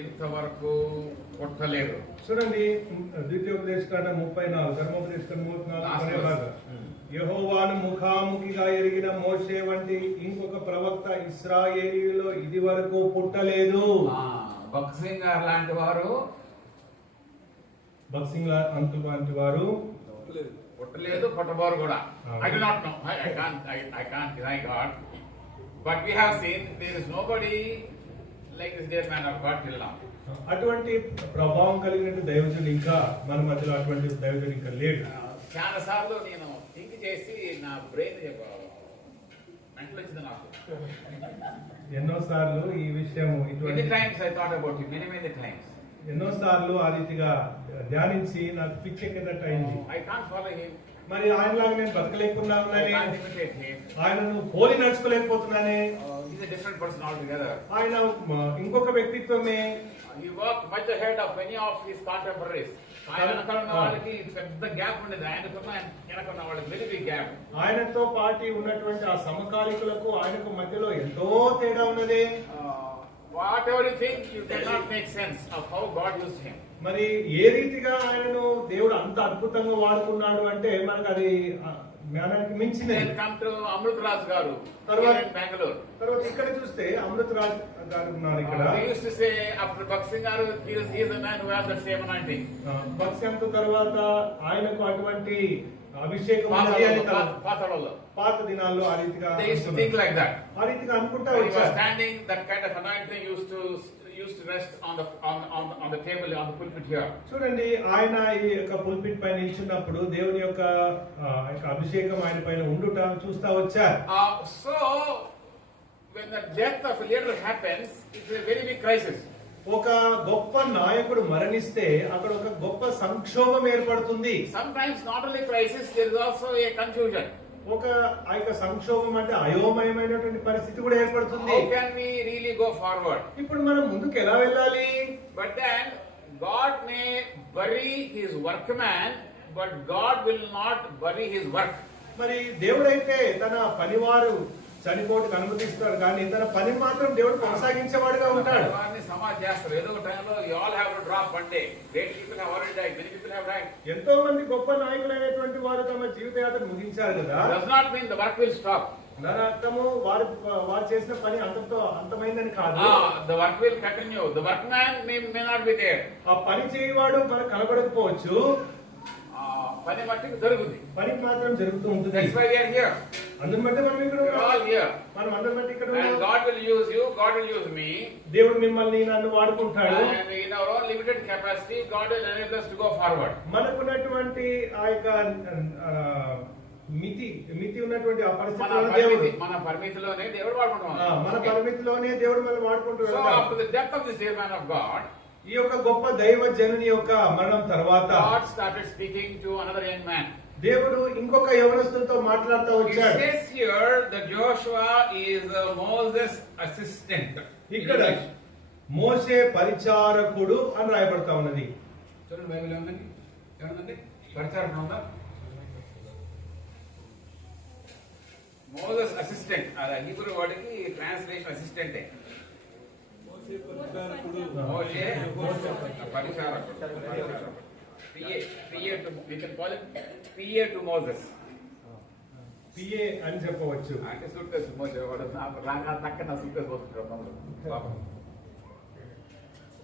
ఇంతవరకు పుట్టలేదు. చూడండి ద్వితీయోపదేశకాండ 34 ధర్మోపదేశకాండ 34 అనే భాగం. యెహోవాను ముఖాముఖిగా ఎరిగిన మోషే వంటి ఇంకొక ప్రవక్త ఇశ్రాయేలీయులో ఇది వరకు పుట్టలేదు. భక్సింగ్ గారు లాంటి వారు అంకుల్ లాంటి వారు పుట్టలేదు, పుట్టబోరు కూడా. I do not know. I can't deny God. But we have seen there is nobody like this dear man of God till now. అటువంటి ప్రభావం కలిగిన దైవజనుడు ఇంకా మన మధ్యలో అటువంటి దైవజనుడు ఇంకా లేడు. చాలా సార్లు నేను థింక్ చేసి నా బ్రెయిన్ మెంటల్ వచ్చింది నాకు. ఎన్నో సార్లు ఈ విషయం many times I thought about it, many times. ఎన్నో సార్లు ఆ రీతిగా ధ్యానించి నాకు పిచ్చెక్కేటట్టు అయింది. I can't follow him. మరి ఆయనలాగా నేను బతకలేకున్నాను, I can't imitate him. ఆయనను పోలి నడుచుకోలేకపోతున్నానే. He's a different person altogether. ఆయన ఇంకొక వ్యక్తిత్వమే. He worked much ahead of many of his contemporaries. ఆయన వెనకాల ఉన్న వాళ్ళకి పెద్ద గ్యాప్ ఉండేది, ఆయనకున్న వెనకున్న వాళ్ళకి వెరీ బిగ్ గ్యాప్. ఆయనతో పాటు ఉన్నటువంటి ఆ సమకాలికులకు ఆయనకు మధ్యలో ఎంతో తేడా ఉన్నది. Whatever you think, you cannot make sense of how God used him. మరి ఏ రీతిగా ఆయనను దేవుడు అంత అద్భుతంగా వాడుకున్నాడు అంటే మనకు అది జ్ఞానానికి మించినది. Come to అమృత్ రాజ్ గారు బెంగళూరు. తర్వాత ఇక్కడ చూస్తే అమృత్ రాజ్ గారు ఉన్నారు ఇక్కడ. We used to say after Bakshi garu, he is the man who has the same anointing. బక్సంతు తర్వాత ఆయనకు అటువంటి అభిషేకం ఉన్నది అని పాత దినాల్లో ఆ రీతిగా they used to think like that. ఆ రీతిగా అనుకుంటా when he was వచ్చారు. standing, that kind of anointing used to rest on the table, on the pulpit here. చూడండి, ఆయన ఈ యొక్క పుల్పిట్ పైన నిల్చున్నప్పుడు దేవుని యొక్క అభిషేకం ఆయన పైన ఉండుట చూస్తా వచ్చారు. So when the death of a leader happens, it's a very big crisis. ఒక గొప్ప నాయకుడు మరణిస్తే అక్కడ ఒక గొప్ప సంక్షోభం ఏర్పడుతుంది. Sometimes not only crisis, there is also a confusion. ఒక ఆ యొక్క సంక్షోభం అంటే అయోమయమైనటువంటి పరిస్థితి కూడా ఏర్పడుతుంది. How can we really go forward? ఇప్పుడు మనం ముందుకు ఎలా వెళ్ళాలి? But then God may bury his workman, but God will not bury his work. మరి దేవుడైతే తన పనివారు చనిపోటుకు అనుమతిస్తాడు, కానీ తన పని మాత్రం దేవుడు కొనసాగించేవాడుగా ఉంటాడు. సమాజ్ చేస్తారు ఏదో ఒక టైంలో you all have to drop one day. Great people have already died, many people have died. ఎంతో మంది గొప్ప నాయకులైనటువంటి వారు తమ జీవిత యాత్ర ముగించారు కదా. Does not mean the work will stop. దాని అర్థము వారు చేసిన పని అంతతో అంతమైందని కాదు. The work will continue. The workman may not be there. ఆ పని చేయవాడు మనకు కనబడకపోవచ్చు, పని మట్టికి జరుగుతుంది, పని మాత్రం జరుగుతూ ఉంటుంది. That's why we are here. అందుని బట్టి మనం ఇక్కడ all here. మనం అందరం బట్టి ఇక్కడ And God will use you, God will use me. దేవుడు మిమ్మల్ని నన్ను వాడుకుంటాడు. And in our own limited capacity, God will enable us to go forward. మనకున్నటువంటి ఆ యొక్క మితి ఉన్నటువంటి ఆ పరిస్థితిలో మన పరిమితిలోనే దేవుడు వాడుకుంటున్నాడు. మన పరిమితిలోనే దేవుడు మనం వాడుకుంటున్నాడు. So after the death of this dear man of God, ఈ యొక్క గొప్ప దైవ జనుని యొక్క మరణం తర్వాత God started speaking to another young man. దేవుడు ఇంకొక యవనస్తునితో మాట్లాడుతూ వచ్చాడు. It says here that Joshua is Moses' assistant. ఇక్కడ మోషే పరిచారకుడు అని రాయబడతా ఉన్నది. చూడండి బైబిల్ ఏముందండి, ఏముందండి పరిచారకుడు ఉందా? మోసెస్ అసిస్టెంట్, అది హీబ్రూ వర్డ్కి ట్రాన్స్లేషన్ అసిస్టెంటే. మోషే పరిచారకుడు, PA to Moses. PA అని చెప్పవచ్చు. అంటే సూట్ కేసు మోసే వాడు రాగా తక్క నా సూట్ కేసు పోతుంటాడు.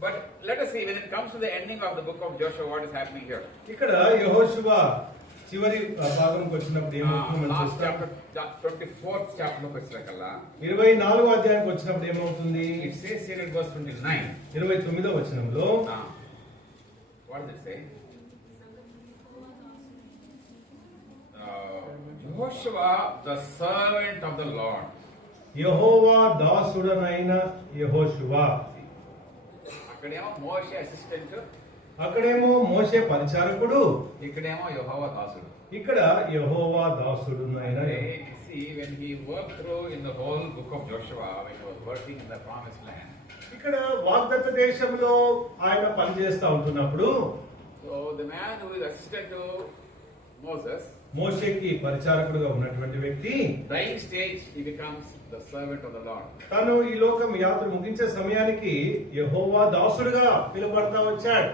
But let us see when it comes to the ending of the book of Joshua, what is happening here. ఇక్కడ యెహోషువ చివరి భాగంకి వచ్చినప్పుడు ఏమవుతుందో మనం చూస్తాం. 24th chapter లోకి వచ్చేకల్లా 24వ అధ్యాయానికి వచ్చినప్పుడు ఏమవుతుంది? It says here in verse 29. 29వ వచనంలో what does it say? Joshua, the servant of the Lord. యెహోవా దాసుడనైన యెహోషువ. అక్కడేమో మోషే అసిస్టెంట్, అక్కడేమో మోషే పరిచారకుడు, ఇక్కడేమో యెహోవా దాసుడు. ఇక్కడ యెహోవా దాసుడునైన. See, when he worked through in the whole book of Joshua, when he was working in the promised land, ఇక్కడ వాగ్దత్త దేశంలో ఆయన పనిచేస్తా ఉంటున్నప్పుడు, so the man who is assistant to Moses, మోషేకి పరిచారకుడుగా ఉన్నటువంటి వ్యక్తి dying stage, he becomes the servant of the Lord. తను ఈ లోకం యాత్ర ముగించే సమయానికి యెహోవా దాసుడుగా పిలువబడతా వచ్చాడు.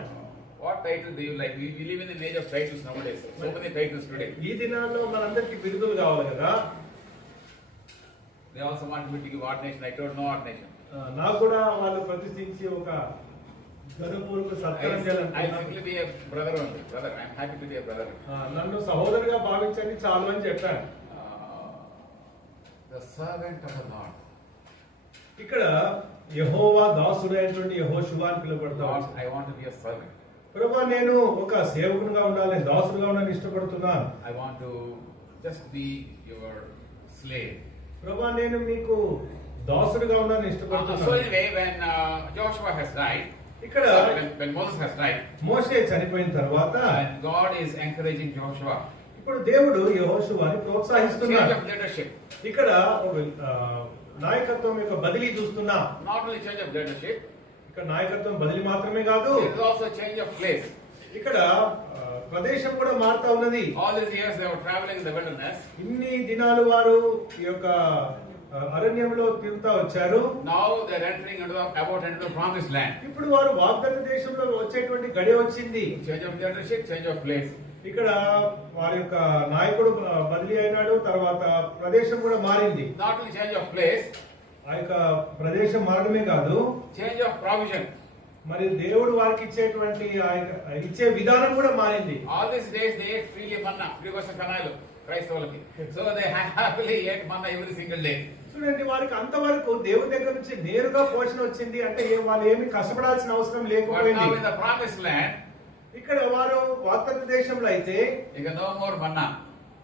What title do you like? We live in an age of titles nowadays. So many titles today. ఈ దినాల్లో మనందరికీ బిరుదులు కావాలి కదా. They also want me to give ordination. I don't know ordination. నాకు కూడా వాళ్ళు ప్రతిష్ఠించి ఒక గణపూర్వక సత్కారం I చేయాలనుకున్నారు. simply be a brother only. Brother, I am happy to be a brother. నన్ను సహోదరుగా భావించండి చాలు అని చెప్పాను. The servant of the Lord. ఇక్కడ యెహోవా దాసుడైనటువంటి యెహోషువ అని పిలువబడతా Lord, వచ్చాడు. I want to be a servant. ప్రభువా నేను ఒక సేవకునిగా ఉండాలి, దాసుడుగా ఉండాలని ఇష్టపడుతున్నాను. I want to just be your slave. ప్రభువా నేను మీకు దాసుడుగా ఉండాలని So ఇష్టపడుతున్నాను. anyway, when Joshua has died, ఇక్కడ when Moses has died, మోషే చనిపోయిన తర్వాత and God is encouraging Joshua. ఇప్పుడు దేవుడు యెహోషువని Change ప్రోత్సహిస్తున్నాడు. of leadership. ఇక్కడ ఒక నాయకత్వం యొక్క బదిలీ చూస్తున్నా. Not only change of leadership, ఇక్కడ నాయకత్వం బదిలీ మాత్రమే కాదు, there is also change of place. ఇక్కడ ప్రదేశం కూడా మారుతా ఉన్నది. All these years they were traveling in the wilderness. ఇన్ని దినాలు వారు ఈ యొక్క అరణ్యంలో తిరుగుతా వచ్చారు. Now they are entering about into the promised land. ఇప్పుడు వారు వాగ్దాన దేశంలో వచ్చేటువంటి గడియ వచ్చింది. Change of leadership, change of place. ఇక్కడ వారి యొక్క నాయకుడు బదిలీ అయినాడు, తర్వాత ప్రదేశం కూడా మారింది. Not only change of place, ఆ యొక్క ప్రదేశం మారడమే కాదు, change of provision. మరి దేవుడు వారికి ఇచ్చేటువంటి ఆ యొక్క ఇచ్చే విధానం కూడా మారింది. All these days they ate freely manna, free was kanalu, క్రైస్తవులకి. So they happily ate manna every single day. చూడండి, వారికి అంతవరకు దేవుడి దగ్గర నుంచి నేరుగా పోషణ వచ్చింది. అంటే వాళ్ళు ఏమి కష్టపడాల్సిన అవసరం But లేకపోయింది. now in the promised land, ఇక్కడ వారు వాగ్దాన దేశంలో అయితే you can no more manna.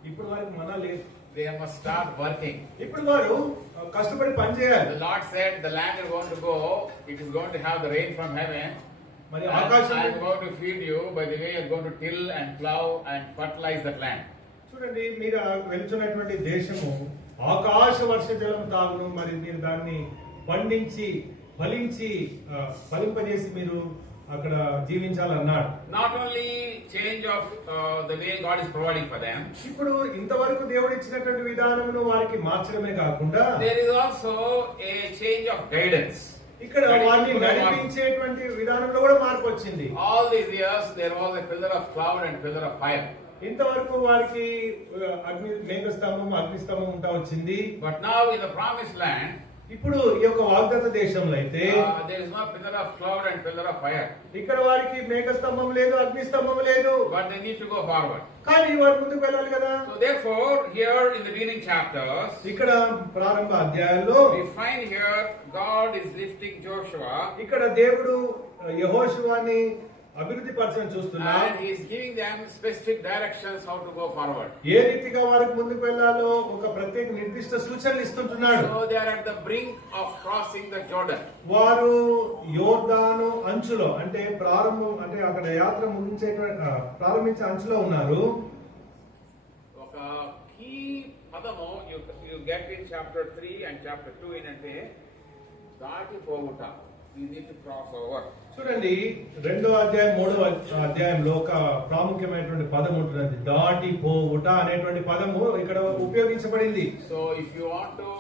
ఇప్పుడు వారికి మన లేదు. They must start working. ఇప్పుడు వారు కష్టపడి పని చేయాలి. The Lord said the land is going to go, it is going to have the rain from heaven. మరి And ఆకాశం I am going to feed you by the way you are going to till and plow and fertilize that land. చూడండి, మీరు వెళ్తున్నటువంటి దేశము ఆకాశ వర్ష జలం తాగును. మరి మీరు దాన్ని పండించి ఫలించి ఫలింపజేసి మీరు అక్కడ జీవించాలన్నాడు. Not only change of the way God is providing for them, ఇప్పుడు ఇంతవరకు దేవుడు ఇచ్చినటువంటి విధానమును వారికి మార్చడమే కాకుండా there is also a change of guidance. ఇక్కడ వారిని నడిపించేటువంటి విధానంలో కూడా మార్పు వచ్చింది. All these years there was a pillar of cloud and pillar of fire. ఇంతవరకు వారికి మేఘస్తంభం అగ్నిస్తంభం ఉంటా వచ్చింది. But now in the promised land, ఇప్పుడు ఈ యొక్క వాగ్దత్త దేశంలో అయితే there is no pillar of cloud and pillar of fire. ఇక్కడ వారికి మేఘస్తంభం లేదు, అగ్నిస్తంభం లేదు. But they need to go forward. కానీ వారు ముందుకు వెళ్ళాలి కదా. So therefore, here in the beginning chapters, ఇక్కడ ప్రారంభ అధ్యాయాల్లో we find here God is lifting Joshua ఇక్కడ దేవుడు యెహోషువని అభివృద్ధి పరచని చూస్తున్నారు. and he is giving them specific directions how to go forward. ఏ రీతిగా వారికి ముందుకు వెళ్ళాలో ఒక ప్రత్యేక నిర్దిష్ట సూచనలు ఇస్తుంటున్నాడు. So they are at the brink of crossing the Jordan. వారు యోర్దాను అంచులో, అంటే అక్కడ యాత్ర ప్రారంభించే అంచులో ఉన్నారు. ఒక key పదము you get in chapter 3 and chapter 2 ఏంటంటే దాటిపోవుట. You need to cross over. చూడండి, 2వ అధ్యాయం 3వ అధ్యాయంలో ఒక ప్రాముఖ్యమైనటువంటి పదం ఉంటుంది, దాటిపోవుట అనేటువంటి పదము ఇక్కడ ఉపయోగించబడింది. So if you want to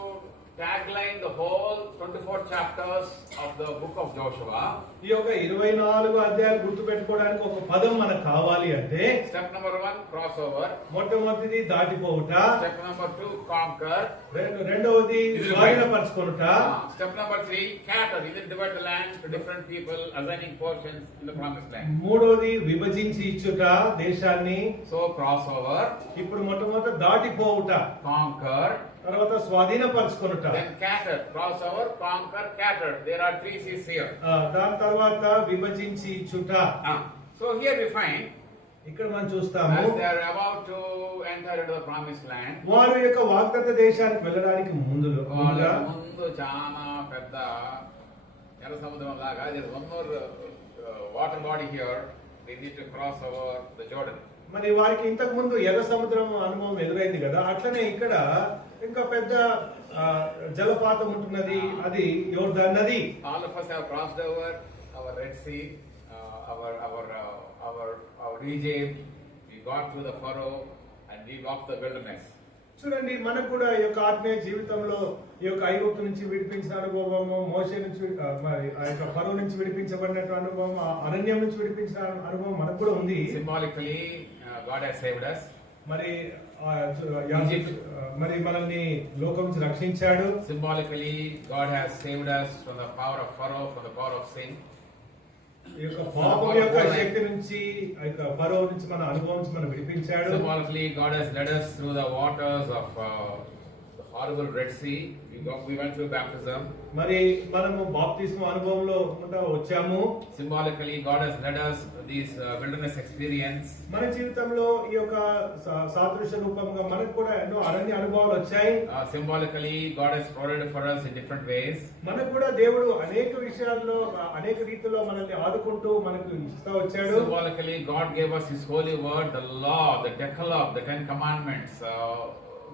tagline the whole 24 chapters of the book of Joshua, ఈ యొక్క 24 అధ్యాయాలు గుర్తు పెట్టుకోవడానికి ఒక పదం మనకు కావాలి అంటే step number 1 crossover, మొట్టమొదటిది దాటిపోవుట, step number 2 conquer, రెండవది స్వాధీనపరచుకొనుట, step number 3 scatter, either divide the land to different people, assigning portions in the promised land. మూడవది విభజించి ఇచ్చుట దేశాన్ని. So crossover, ఇప్పుడు మొట్టమొదట దాటిపోవుట, conquer, తర్వాత స్వాధీనపరచుకొనుట, then scatter, crossover, conquer, scatter. There are 3 C's here. దాని తర్వాత విభజించి ఇచ్చుట. So here we find ఇక్కడ మనం చూస్తాము, as they are about to enter into the promised land, వారు యొక్క వాగ్దత్త దేశానికి వెళ్ళడానికి ముందుగా ముందు చాలా పెద్ద ఎర్ర సముద్రం లాగా there is one more water body here. They need to cross over the Jordan. మరి వారికి ఇంతకు ముందు ఎర్ర సముద్రం అనుభవం ఎదురైంది కదా, అట్లనే ఇక్కడ ఇంకా పెద్ద జలపాతం ఉంటున్నది, అది యోర్దాన్ నది. All of us have crossed over our Red Sea, our Egypt. We got through the Pharaoh, and and we walk the wilderness. చూడండి, మనకు కూడా ఈ యొక్క ఆత్మీయ జీవితంలో ఈ యొక్క ఐగుప్తు నుంచి విడిపించిన అనుభవము, మోషే నుంచి మరి ఆ యొక్క ఫరో నుంచి విడిపించబడినటువంటి అనుభవం, ఆ అరణ్యం నుంచి విడిపించిన అనుభవం మనకు కూడా ఉంది. Symbolically, God has saved us. మరి మరి మనల్ని లోకం నుంచి రక్షించాడు. Symbolically, God has saved us from the power of Pharaoh, from the power of sin. ఈ యొక్క పాపం యొక్క శక్తి నుంచి, ఆ యొక్క ఫరో నుంచి మన అనుభవం నుంచి మనం విడిపించాడు. Symbolically, God has led us through the waters of the horrible Red Sea. We went through baptism. మరి మనము బాప్తిస్మ అనుభవంలో వచ్చాము. Symbolically, God has led us these wilderness experience. మన జీవితంలో ఈ యొక్క సాదృశ్య రూపంగా మనకు కూడా ఎన్నో అరణ్య అనుభవాలు వచ్చాయి. Symbolically, God has provided for us in different ways. మనకు కూడా దేవుడు అనేక విషయాల్లో అనేక రీతిలో మనల్ని ఆదుకుంటూ మనకు ఇస్తూ వచ్చాడు. Symbolically, God gave us His holy word, the law, the Decalogue, the 10 commandments.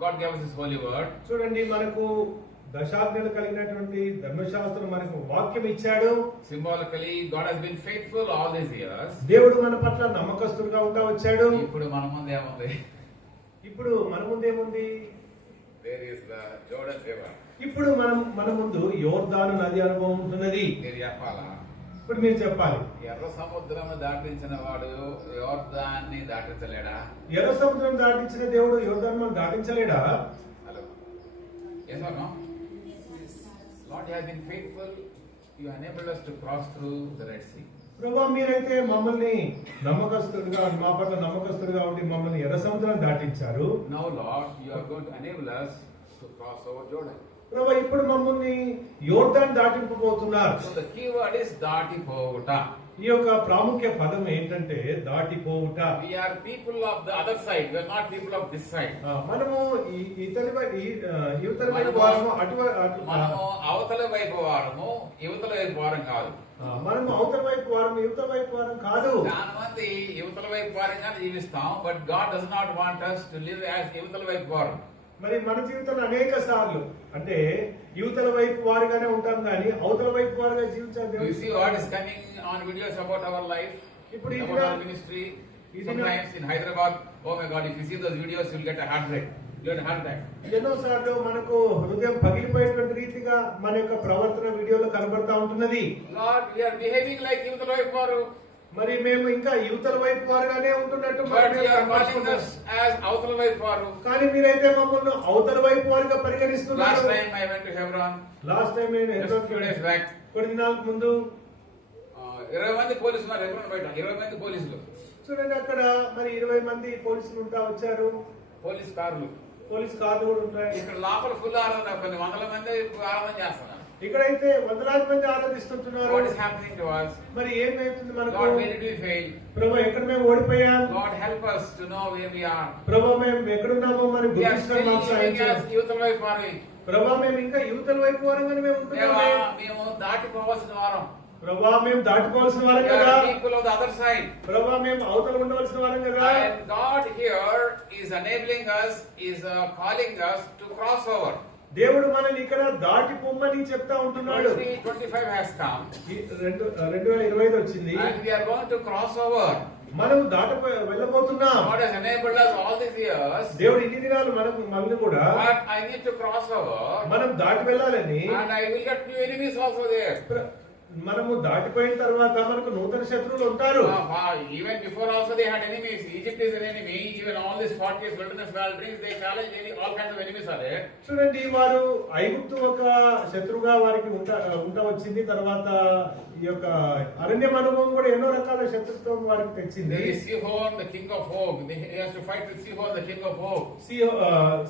God gave us His holy word. చూడండి, మనకు దశాజ్ఞలు కలిగినటువంటి ధర్మశాస్త్రం మనకు వాక్యం ఇచ్చాడు. Symbolically, God has been faithful all these years. దేవుడు మన పట్ల నమ్మకస్తుడుగా ఉంటా వచ్చాడు. ఇప్పుడు మన ముందు ఏముంది? ఇప్పుడు మన ముందేముంది? There is the Jordan River. ఇప్పుడు మన ముందు యోర్దాను నది అనుభవం ఉంటున్నది. మీరు చెప్పాలా? ఇప్పుడు మీరు చెప్పాలి. ఎర్ర సముద్రం దాటించిన వాడు యోర్దాన్ని దాటించలేడా? ఎర్ర సముద్రం దాటించిన దేవుడు యోర్దాను దాటించలేడా? Hello, yes or no? Lord, you have been faithful. You enabled us to cross through the Red Sea. ప్రభువా, మీరైతే మమ్మల్ని నమ్మకస్తుడిగా, మా పట్ల నమ్మకస్తుడిగా ఉండి మమ్మల్ని ఎర్ర సముద్రం దాటించారు. Now, Lord, you are going to enable us to cross over Jordan. ప్రభువా, ఇప్పుడు మమ్మల్ని యోర్దాను దాటింపబోతున్నారు. So the key word is దాటిపోవుట. ఈ యొక్క ప్రాముఖ్య పదం ఏంటంటే దాటిపోవుట. We are people of the other side. We are not people of this side. మనము ఇవతలి వైపు వారము, మనము అవతల వైపు వారము, యువతల వైపు వారం కాదు. మనము అవతల వైపు వారం, యువతల వైపు వారం కాదు. చాలా మంది యువతల వైపు వారంగా జీవిస్తాం, but God does not want us to live as యువతల వైపు వారం. మరి మన జీవితంలో అనేక సార్లు అంటే యువతల వైపు వారిగానే ఉంటాం కానీ అవతల వైపు వారుగా జీవించాలి. You see what is coming on videos about our life, ఇప్పుడు about our ministry. Sometimes in Hyderabad, oh my God, if you see those videos, you will get a heart break. You get a heart attack. ఎన్నో సార్లు మనకు హృదయం పగిలిపోయేటువంటి రీతిగా మన యొక్క ప్రవర్తన వీడియోలో కనబడతా ఉంటున్నది. Lord, we are behaving like యువతల వైపు వారు. మరి మేము ఇంకా యువతల వైపు వారుగానే ఉంటున్నట్టు అవతల వైపు వారు. కానీ మీరైతే మమ్మల్ని అవతల వైపు వారుగా పరిగణిస్తున్నారు. Last time I went to Hebron. Last time నేను కొన్ని దినాలకు ముందు 20 మంది పోలీసులు ఉన్నారు హెబ్రోన్ బయట. 20 మంది పోలీసులు. చూడండి, అక్కడ మరి 20 మంది పోలీసులు ఉంటా వచ్చారు. పోలీస్ కార్లు కూడా ఉంటాయి. ఇక్కడ లోపల ఫుల్ ఆరాధన, కొన్ని వందల మంది ఆరాధన చేస్తున్నారు. ఇక్కడైతే వందలాది మంది ఆరాధిస్తుంటున్నారు. What is happening to us? మరి ఏమైతుంది మనకు? Lord, where did we fail? ప్రభువా, ఎక్కడ మేము ఓడిపోయాం? Lord, help us to know where we are. ప్రభువా, మేము ఎక్కడున్నామో మరి గుర్తించడం మాకు సహాయం చేయండి. యువతల వైపు వారు. ప్రభువా, మేము ఇంకా యువతల వైపు వారంగానే మేము ఉంటున్నామే. మేము దాటిపోవాల్సిన వారం. ప్రభువా, మేము దాటిపోవాల్సిన వారం కదా. People of the other side. ప్రభువా, మేము అవతల ఉండవలసిన వారం కదా. And God here is enabling us, is calling us to cross over. దేవుడు మనల్ని ఇక్కడ దాటి పొమ్మని చెప్తా ఉంటున్నాడు. 2025 has come. 2025 వచ్చింది. And we are going to cross over. మనం వెళ్ళబోతున్నాం. God has enabled us all these years. దేవుడు ఇన్ని దినాలు మనల్ని కూడా, but I need to cross over. మనం దాటి వెళ్ళాలని. And I will get new enemies also there. మనము దాటిపోయిన తర్వాత మనకు నూతన శత్రువులు ఉంటారు. Even before also they had enemies. Egypt is an enemy. Even all these 40 years wilderness wanderings, they challenge all kinds of enemies are there. చూడండి, వారు ఐగుప్తు ఒక శత్రువుగా వారికి ఉంటా వచ్చింది. తర్వాత ఈ యొక్క అరణ్యం అనుభవం కూడా ఎన్నో రకాల శత్రుత్వం వారికి తెచ్చింది. There is Sihon, the king of Og. He has to fight with Sihon, the king of Og.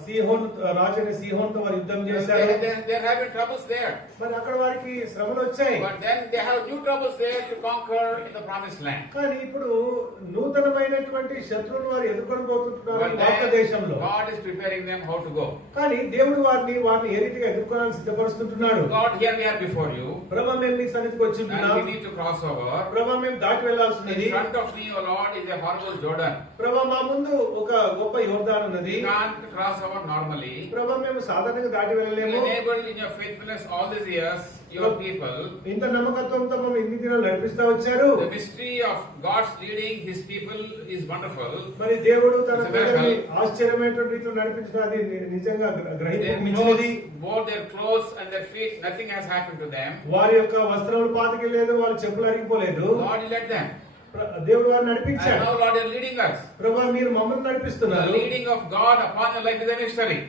సీహోన్ రాజు అనే సీహోన్ తో వారు యుద్ధం చేశారు. They are having troubles there. మరి అక్కడ వారికి శ్రమలు వచ్చాయి. But then they have new troubles there to conquer in the promised land. కానీ ఇప్పుడు నూతనమైనటువంటి శత్రువులు వారు ఎదుర్కొని పోతున్నారు వాగ్దాన దేశంలో. God is preparing them how to go. కానీ దేవుడు వారిని ఏ రీతిగా ఎదుర్కోవాలని సిద్ధపరుస్తున్నాడు. God, here we are before you. ప్రభువా, మేము నీ సన్నిధికి వచ్చి ఉన్నాం. And we need to cross over. ప్రభువా, మేము దాటి వెళ్ళాల్సినది. In front of me, O Lord, is a horrible Jordan. ప్రభువా, మా ముందు ఒక గొప్ప యోర్దాను ఉన్నది. We can't cross over normally. ప్రభువా, మేము సాధారణంగా దాటి వెళ్ళలేము. You enabled in your faithfulness all these years. your people. ఇంత నమ్మకత్వంతో మమ్మల్ని ఇన్ని దినాలు నడిపిస్తా వచ్చారు. The mystery of God's leading His people is wonderful. మరి దేవుడు తన ప్రజల్ని ఆశ్చర్యమైనటువంటి రీతిలో నడిపించడం అది నిజంగా గ్రహించినది. Both their clothes and their feet, nothing has happened to them. వారి యొక్క వస్త్రములు పాతకిలేదు, వాళ్ళ చెప్పులు అరిగిపోలేదు. God led them. దేవుడు వారిని నడిపించాడు. And now Lord is leading us. ప్రభువా మీరు మమ్మల్ని నడిపిస్తున్నారు. The leading of God upon your life is a mystery.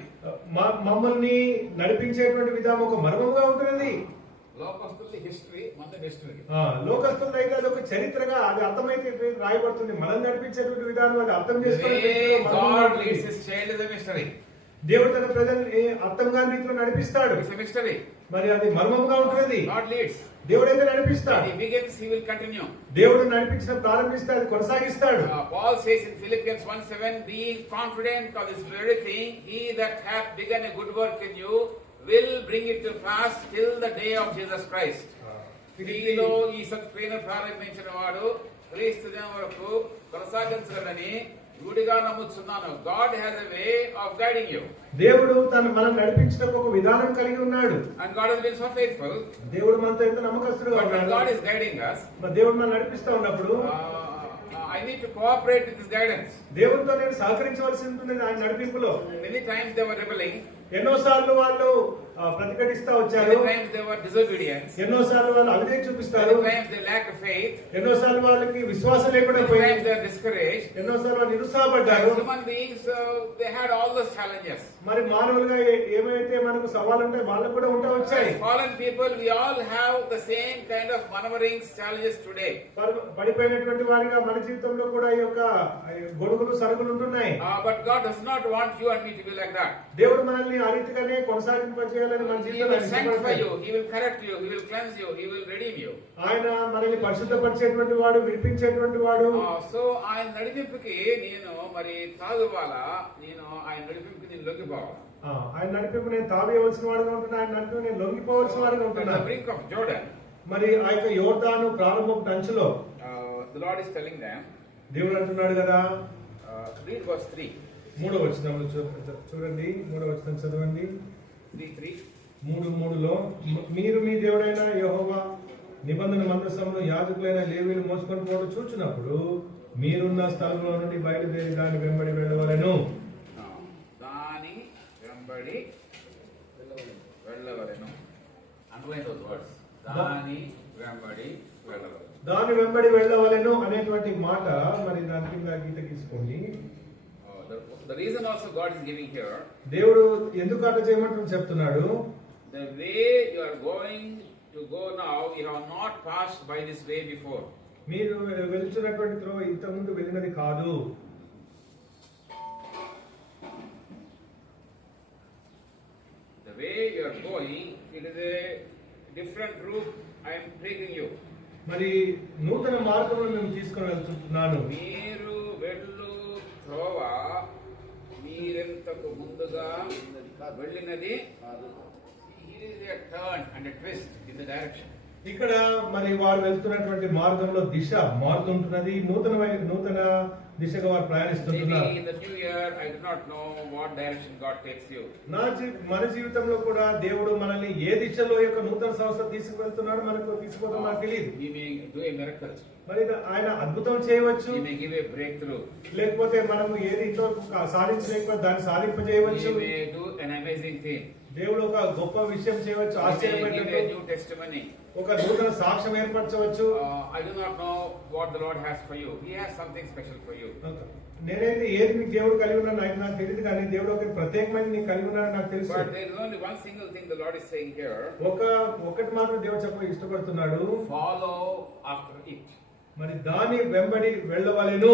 మమ్మల్ని నడిపించేటువంటి విధానం ఒక మర్మంగా ఉంటున్నది. లోకస్తుల హిస్టరీ మన హిస్టరీ. లోకస్తుల అయితే అది ఒక చరిత్రగా అది అర్థమైతే రాయబడుతుంది. మనం నడిపించేటువంటి విధానం అది అర్థం చేసుకోవడం. God leads His child is a mystery. దేవుడు తన ప్రజల్ని అర్థం కాని రీతిలో నడిపిస్తాడు. It's a mystery. మరి అది మర్మంగా ఉంటుంది. God leads. దేవుడైతే నడిపిస్తాడు. He begins, He will continue. దేవుడు నడిపించడం ప్రారంభిస్తే అది కొనసాగిస్తాడు. Paul says in Philippians 1:7, be confident of this very thing, he that hath begun a good work in you will bring it to pass till the day of Jesus Christ. మీలో ఈ సత్క్రియను ప్రారంభించిన వాడు క్రీస్తు దినం వరకు కొనసాగించగలని గుడిగా నమ్ముతున్నాను. God has a way of guiding you. దేవుడు మనం నడిపించడానికి ఒక విధానం కలిగి ఉన్నాడు. And God has been so faithful. దేవుడు మనతో ఎంత నమ్మకస్తుడుగా ఉన్నాడు. God is guiding us. మరి దేవుడు మనల్ని నడిపిస్తా ఉన్నప్పుడు I need to cooperate with His guidance. దేవుడితో నేను సహకరించవలసి ఉంటుంది ఆయన నడిపింపులో. Many times they were rebelling. ఎన్నోసార్లు వాళ్ళు ప్రతిఘటిస్తా వచ్చారు. Many times they were disobedient. ఎన్నోసార్లు వాళ్ళు అవిధేయత చూపిస్తారు. Many times they lacked faith. ఎన్నోసార్లు వాళ్ళకి విశ్వాసం లేకుండా పోయింది. Many times they are discouraged. ఎన్నోసార్లు వాళ్ళు నిరుత్సాహపడ్డారు. Human beings, they had all those challenges. మరి మానవులుగా ఏమైతే మనకు సవాలు ఉంటాయి వాళ్ళకు కూడా ఉంటా వచ్చాయి. Fallen people, we all have the same kind of murmurings, challenges today. పడిపోయినటువంటి వారిగా మన జీవితంలో కూడా ఈ యొక్క గొడుగులు సరుకులు ఉంటున్నాయి. But God does not want you and me to be like that. దేవుడు మనల్ని ఆ రీతిగానే కొనసాగింపజేయాలని మన He will sanctify you, He will correct you, He will cleanse you, He will redeem you. ఆయన మనల్ని పరిశుద్ధపరిచేటువంటి వాడు, విడిపించేటువంటి వాడు. సో ఆయన నడిపింపుకి నేను మరి తాగువాలా, నేను ఆయన నడిపింపుకి నేను లొంగిపోవాలా. ఆయన నడిపింపు నేను తావేయవలసిన వాడుగా ఉంటున్నా, ఆయన నడిపింపు నేను లొంగిపోవలసిన వాడుగా ఉంటున్నా. బ్రింక్ ఆఫ్ జోర్డన్, మరి ఆ యొక్క యోర్దాను ప్రారంభపు అంచులో the Lord is telling them, దేవుడు అంటున్నాడు కదా, read verse 3. మూడో వచనంలో చూడండి, మూడో వచనం చదవండి. 3:3 3:3లో మీరు మీ దేవుడైన యెహోవా నిబంధన మందసమును యాజకులైన లేవీయులు మోసుకొని పోవడం చూచినప్పుడు మీరున్న స్థలంలో నుండి బయలుదేరి దాని వెంబడి వెళ్ళవలెను. దాని వెంబడి వెళ్ళవలెను. Underline those words. దాని వెంబడి వెళ్ళవలెను. దాని వెంబడి వెళ్ళవలెను అనేటువంటి మాట మరి దాని కింద గీత గీసుకోండి. The reason also God is giving here, దేవుడు ఎందుకు అట్లా చేయమంటున్నాడు చెప్తున్నాడు. The way you are going to go now, you have not passed by this way before. మీరు వెళ్తున్నటువంటి త్రోవ ఇంత ముందు వెళ్ళినది కాదు. The way you are going, it is a different route I am taking you. మరి నూతన మార్గంలో మేము తీసుకొని వెళ్తున్నాను. మీరు వెళ్ళు త్రోవ మీరెంతకు ముందుగా వెళ్ళినది, it is a turn and a twist in the direction. ఇక్కడ మరి వారు వెళ్తున్నటువంటి మార్గంలో దిశ మారుతుంటున్నది, నూతన దిశగా వారు ప్రయాణిస్తున్నారు. In the new year, I do not know what direction God takes you. మన జీవితంలో కూడా దేవుడు మనల్ని ఏ దిశలో యొక్క నూతన సంవత్సరం తీసుకువెళ్తున్నాడు మనకు తీసుకుపోతాం మనకు తెలియదు. He may do a miracle. మరి ఆయన అద్భుతం చేయవచ్చు. He may give a breakthrough. లేకపోతే మనము ఏది ఇంతవరకు సాధించలేకపోతే దాన్ని సాధింపజేయవచ్చు. He may do an amazing thing. దేవుడు ఒక గొప్ప విషయం చేయవచ్చు, ఆశ్చర్యమైన ఒక నూతన సాక్ష్యం ఏర్పరచవచ్చు. I do not know what the Lord has for you. He has something special for you. నేనైతే ఏది మీకు దేవుడు కలిగి ఉన్నాను నాకు తెలియదు, కానీ దేవుడు ఒక ప్రత్యేకమైన నీకు కలిగి ఉన్నాడని నాకు తెలుసు. But there is only one single thing the Lord is saying here. ఒకటి మాత్రం దేవుడు చెప్ప ఇష్టపడుతున్నాడు. Follow after it. మరి దాని వెంబడి వెళ్ళవలెను.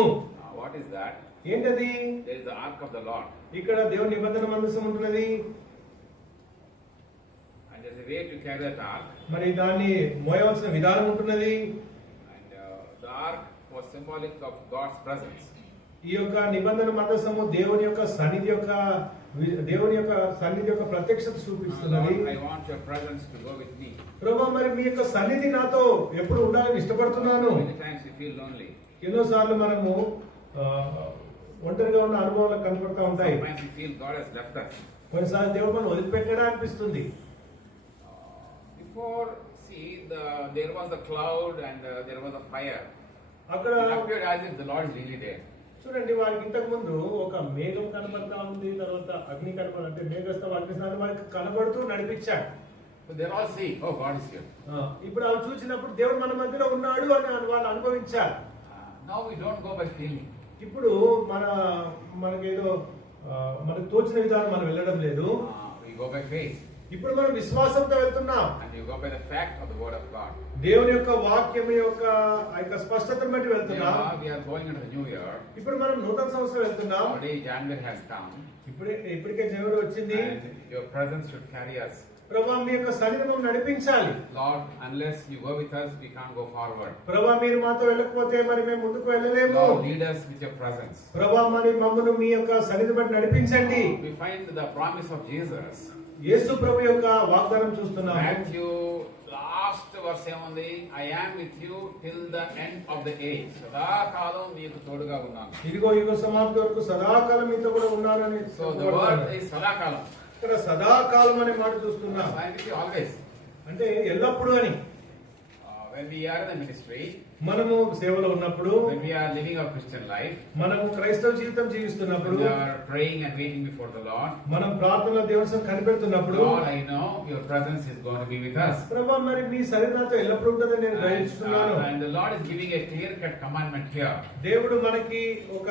What is that? ఏంటది? There is the ark of the Lord. ఇక్కడ దేవుని నిబంధన మందసం ఉంటున్నది. And there is a way to carry that ark. మరి దాన్ని మోయవలసిన విధానం ఉంటున్నది. And the ark was symbolic of God's presence. ఈ యొక్క నిబంధన మందసము దేవుని యొక్క సన్నిధి యొక్క ప్రత్యక్షత చూపిస్తున్నది. I want your presence to go with me. ప్రభువా మరి మీ యొక్క సన్నిధి నాతో ఎప్పుడు ఉండాలని ఇష్టపడుతున్నాను. Many times you feel lonely. ఎన్నోసార్లు మనము ఒంటరిగా ఉన్న అనుభవాలు కనపడతా ఉంటాయి. Sometimes you feel God has left us. కొన్నిసార్లు దేవుడు మనం వదిలిపెట్టాడా అనిపిస్తుంది. before, see, there was a cloud and there was a fire. అక్కడ It appeared as if the Lord is really there. చూడండి, వారికి ఇంతకు ముందు ఒక మేఘం కనబడతా ఉంది, తర్వాత అగ్ని కనబడి అంటే మేఘస్థం అగ్నిస్నానం వారికి కనబడుతూ నడిపించాడు. So they're all seeing, oh, God is here. ఇప్పుడు అవి చూసినప్పుడు దేవుడు మన మధ్యలో ఉన్నాడు అని వాళ్ళు అనుభవించారు. Now we don't go by feeling. ఇప్పుడు మనకేదో మనకు తోచిన విధానం మనం వెళ్ళడం లేదు. We go by faith. ఇప్పుడు మనం విశ్వాసంతో వెళ్తున్నాం. And you go by the fact of the word of God. దేవుని యొక్క వాక్యం యొక్క స్పష్టతను బట్టి వెళ్తున్నాం. We are going into the new year. ఇప్పుడు మనం నూతన సంవత్సరం వెళ్తున్నాం. Already January has come. ఇప్పటికే జనవరి వచ్చింది. And your presence should carry us. ప్రభువా, మీ యొక్క సన్నిధిని నడిపించాలి. Lord, unless you go with us, we can't go forward. ప్రభువా, మీరు మాతో వెళ్ళకపోతే మరి మేము ముందుకు వెళ్ళలేము. Lord, lead us with your presence. ప్రభువా, మరి మమ్మల్ని మీ యొక్క సన్నిధి బట్టి నడిపించండి. We find the promise of Jesus. యేసు ప్రభు యొక్క వాగ్దానం చూస్తున్నాము. Matthew last verse ఏముంది? I am with you till the end of the age. సదాకాలం మీకు తోడుగా ఉన్నాను. ఇదిగో యుగ సమాప్తి వరకు సదాకాలం మీతో కూడా ఉన్నానని. So the word is సదాకాలం. ఇక్కడ సదాకాలం అనే మాట చూస్తున్నాం. Always. అంటే ఎల్లప్పుడూ అని. When we are in the ministry, మనము సేవలో ఉన్నప్పుడు, when we are living our Christian life, మనము క్రైస్తవ జీవితం జీవిస్తున్నప్పుడు, when we are praying and waiting before the Lord, మనం ప్రార్థనలో దేవుని సన్నిధిని కనిపెడుతున్నప్పుడు, Lord, I know your presence is going to be with us. ప్రభువా, మరి మీ సన్నిధి నాతో ఎల్లప్పుడూ ఉంటుందని నేను గ్రహిస్తున్నాను. And the Lord is giving a clear-cut commandment here. దేవుడు మనకి ఒక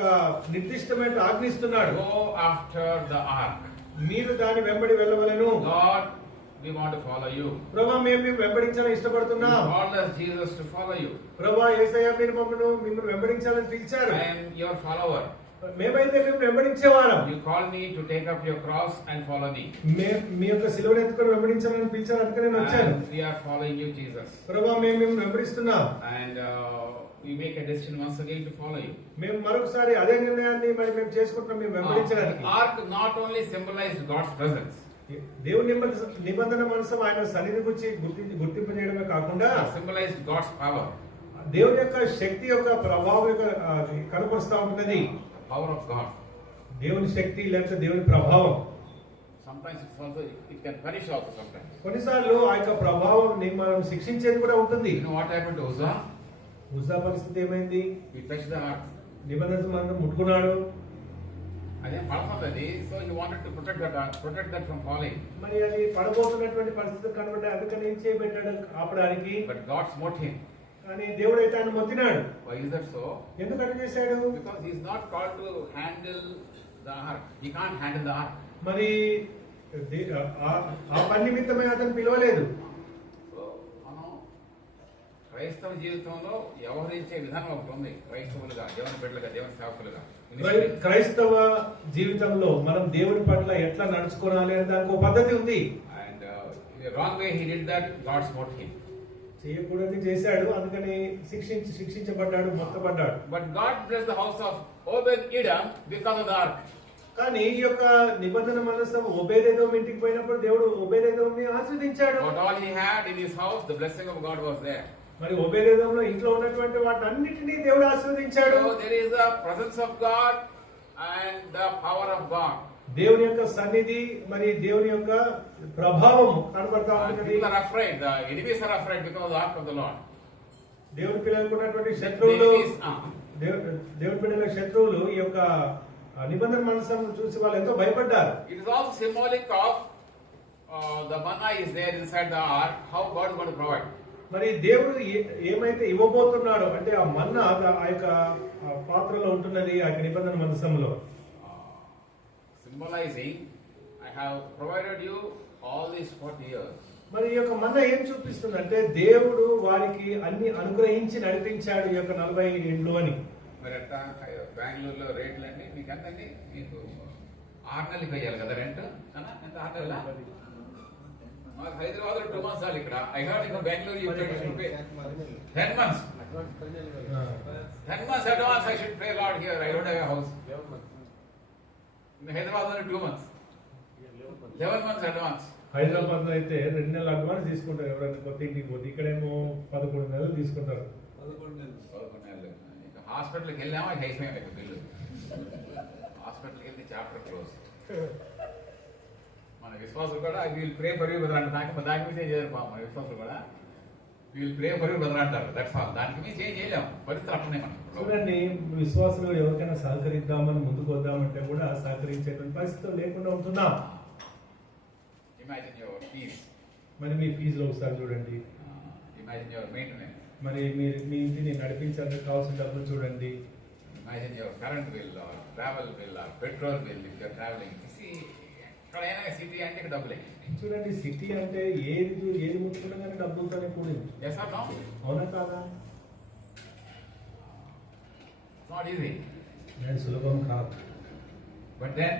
నిర్దిష్టమైన ఆజ్ఞిస్తున్నాడు. Go after the ark. మీరు దాని వెంబడి వెళ్ళవలెను. Lord, we want to follow you. ప్రభువా, మేము వెంబడించాలని ఇష్టపడుతున్నాం. You called us, Jesus, to follow you. ప్రభువా, యేసయ్య మీరు మిమ్మల్ని వెంబడించాలని పిలిచారు. I am your follower. మేమైతే మేము వెంబడించేవారం. You called me to take up your cross and follow me. మీ యొక్క సిలువను ఎత్తుకొని వెంబడించాలని పిలిచారు, అందుకే నేను వచ్చాను. And we are following you, Jesus. ప్రభువా, మేము వెంబడిస్తున్నాం. And we make a decision once again to follow you. మేము మరొకసారి అదే నిర్ణయాన్ని మరి మేము చేసుకుంటున్నాం, మేము వెంబడించడానికి. The ark not only symbolized God's presence. దేవుని నిబంధన మనసం ఆయన సన్నిధి గురించి గుర్తింపు చేయడమే కాకుండా, symbolized God's power. దేవుని యొక్క శక్తి యొక్క ప్రభావం యొక్క కనపరుస్తా ఉంటున్నది. Power of God. దేవుని శక్తి లేకపోతే దేవుని ప్రభావం. Sometimes it's also, it can punish also sometimes. కొన్నిసార్లు ఆ యొక్క ప్రభావం మనం శిక్షించేది కూడా ఉంటుంది. You know what happened to Uzzah? Uzzah పరిస్థితి ఏమైంది? He touched the ark. నిబంధన మనం ముట్టుకున్నాడు. అదే పడపోతుంది. So he wanted to protect that from falling. మరి అది పడబోతున్నటువంటి పరిస్థితి కనబడ్డా, అందుకని ఏం చేయబెట్టాడు ఆపడానికి. But God smote him. కానీ దేవుడు అయితే ఆయన మొత్తినాడు. Why is that so? ఎందుకు అట్లా చేశాడు? Because he is not called to handle the ark. He can't handle the ark. మరి ఆ పని నిమిత్తమే అతను పిలవలేదు. సో మనం క్రైస్తవ జీవితంలో వ్యవహరించే విధానం ఒకటి ఉంది. క్రైస్తవులుగా, దేవుని బిడ్డలుగా, దేవుని సేవకులుగా. క్రైస్తవ జీవితంలో మనం దేవుని పట్ల ఎట్లా నడుచుకోవాలి అనే దానికి ఒక పద్ధతి ఉంది. And the wrong way he did that, God smote him. చేయకూడదు చేశాడు, అందుకని శిక్షించబడ్డాడు, మొత్తపడ్డాడు. But God blessed the house of Obed-Edom because of the ark. కానీ ఈ యొక్క నిబంధన మనసం ఒబేదెదోము ఇంటికి పోయినప్పుడు దేవుడు ఒబేదెదోముని ఆశీర్వదించాడు. What all he had in his house, the blessing of God was there. మరి ఒబేదెదోములో ఇంట్లో ఉన్నటువంటి వాటన్నిటినీ దేవుడు ఆశీర్వదించాడు. So there is the presence of God and the power of God. దేవుని యొక్క సన్నిధి మరి దేవుని యొక్క ప్రభావం కనబడతా ఉంటుంది. People are afraid. The enemies are afraid because of the ark of the Lord. దేవుని పిల్లలకు ఉన్నటువంటి శత్రువులు, దేవుని పిల్లల శత్రువులు ఈ యొక్క నిబంధన మనసం చూసి వాళ్ళు ఎంతో భయపడ్డారు. It is also symbolic of the manna is there inside the ark. How God is going to provide. మరి దేవుడు ఏమైతే ఇవ్వబోతున్నాడో అంటే ఆ మన్నా ఆ యొక్క పాత్రలో ఉంటున్నది ఆ యొక్క నిబంధన మనసంలో. Symbolizing, I have provided you all these 40 years. మరి ఈ యొక్క మన్నా ఏం చూపిస్తుందంటే దేవుడు వారికి అన్ని అనుగ్రహించి నడిపించాడు ఈ యొక్క 40 ఏండ్లు అని. మరి అట్లా బెంగళూరులో రేట్లు అండి మీకు ఎంతండి? మీకు 6 నెలలు వేయాలి కదా రెంట్? ఎంత 6 నెలలా? మాకు హైదరాబాద్ 2 months చాలు ఇక్కడ. I heard in Bangalore you should pay 10 months. 10 months advance I should pay. Lord, here I don't have a house. In Hyderabad 2 months. 11 months advance. Hyderabad లో అయితే 2 నెలలు అడ్వాన్స్ తీసుకుంటారు ఎవరైనా కొత్త ఇంటికి పోతే. ఇక్కడేమో 11 నెలలు తీసుకుంటారు. 11 నెలలు. ఇంకా హాస్పిటల్కి వెళ్ళామా అయిపోయాం బిల్లు. హాస్పిటల్కి వెళ్తే చాప్టర్ క్లోజ్. మన విశ్వాసులు కూడా will pray for you brother అంటే దానికి మీద చేయలేరు పాపం మన విశ్వాసులు కూడా will pray for you brother అంటారు. That's all. దానికి మీద చేయలేము. పరిస్థితులు అట్లనే మనం. చూడండి, విశ్వాసులు ఎవరికైనా సహకరిద్దామని ముందుకు వద్దామంటే కూడా సహకరించేటువంటి పరిస్థితులు లేకుండా ఉంటున్నాం. Imagine your fees. మరి మీ ఫీజులో ఒకసారి చూడండి. Imagine your maintenance. మరి మీరు మీ ఇంటిని నడిపించడానికి కావాల్సిన డబ్బులు చూడండి. Imagine your current bill or travel bill or petrol bill if you are traveling. See, ఎక్కడైనా సిటీ అంటే ఇక్కడ డబ్బులే. చూడండి, సిటీ అంటే ఏది ముట్టుకున్నా కానీ డబ్బులతోనే కూడింది. Yes or no? అవునా కాదా? Not easy. నేను సులభం కాదు. But then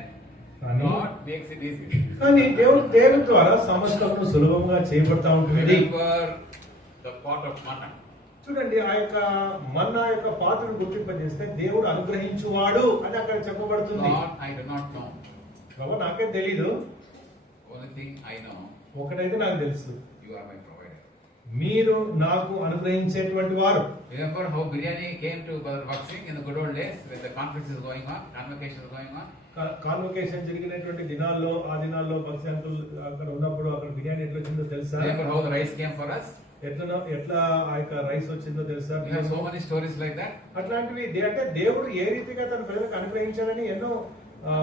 God makes it easy. కానీ దేవుని ద్వారా సమస్తము సులభంగా చేయబడతా ఉంటుంది. Remember the pot of manna. చూడండి, ఆ యొక్క మన్నా యొక్క పాత్రను గుర్తింపజేస్తే దేవుడు అనుగ్రహించువాడు అని అక్కడ చెప్పబడుతుంది. Lord, I do not know. ప్రభు, నాకే తెలీదు. Only thing I know, ఒకటైతే నాకు తెలుసు, you are my provider. మీరు నాకు అనుగ్రహించేటువంటి వారు. Remember how biryani came to Brother Vaksing in the good old days when the conference is going on, convocation is going on. Convocation జరిగినటువంటి దినాల్లో, ఆ దినాల్లో భక్తి అంకుల్ అక్కడ ఉన్నప్పుడు అక్కడ బిర్యానీ ఎట్లా వచ్చిందో తెలుసా? Remember how the rice came for us? ఎట్లా ఆ యొక్క రైస్ వచ్చిందో తెలుసా? We have so many stories like that. అట్లాంటివి అంటే దేవుడు ఏ రీతిగా తన ప్రజలకు అనుగ్రహించాలని ఎన్నో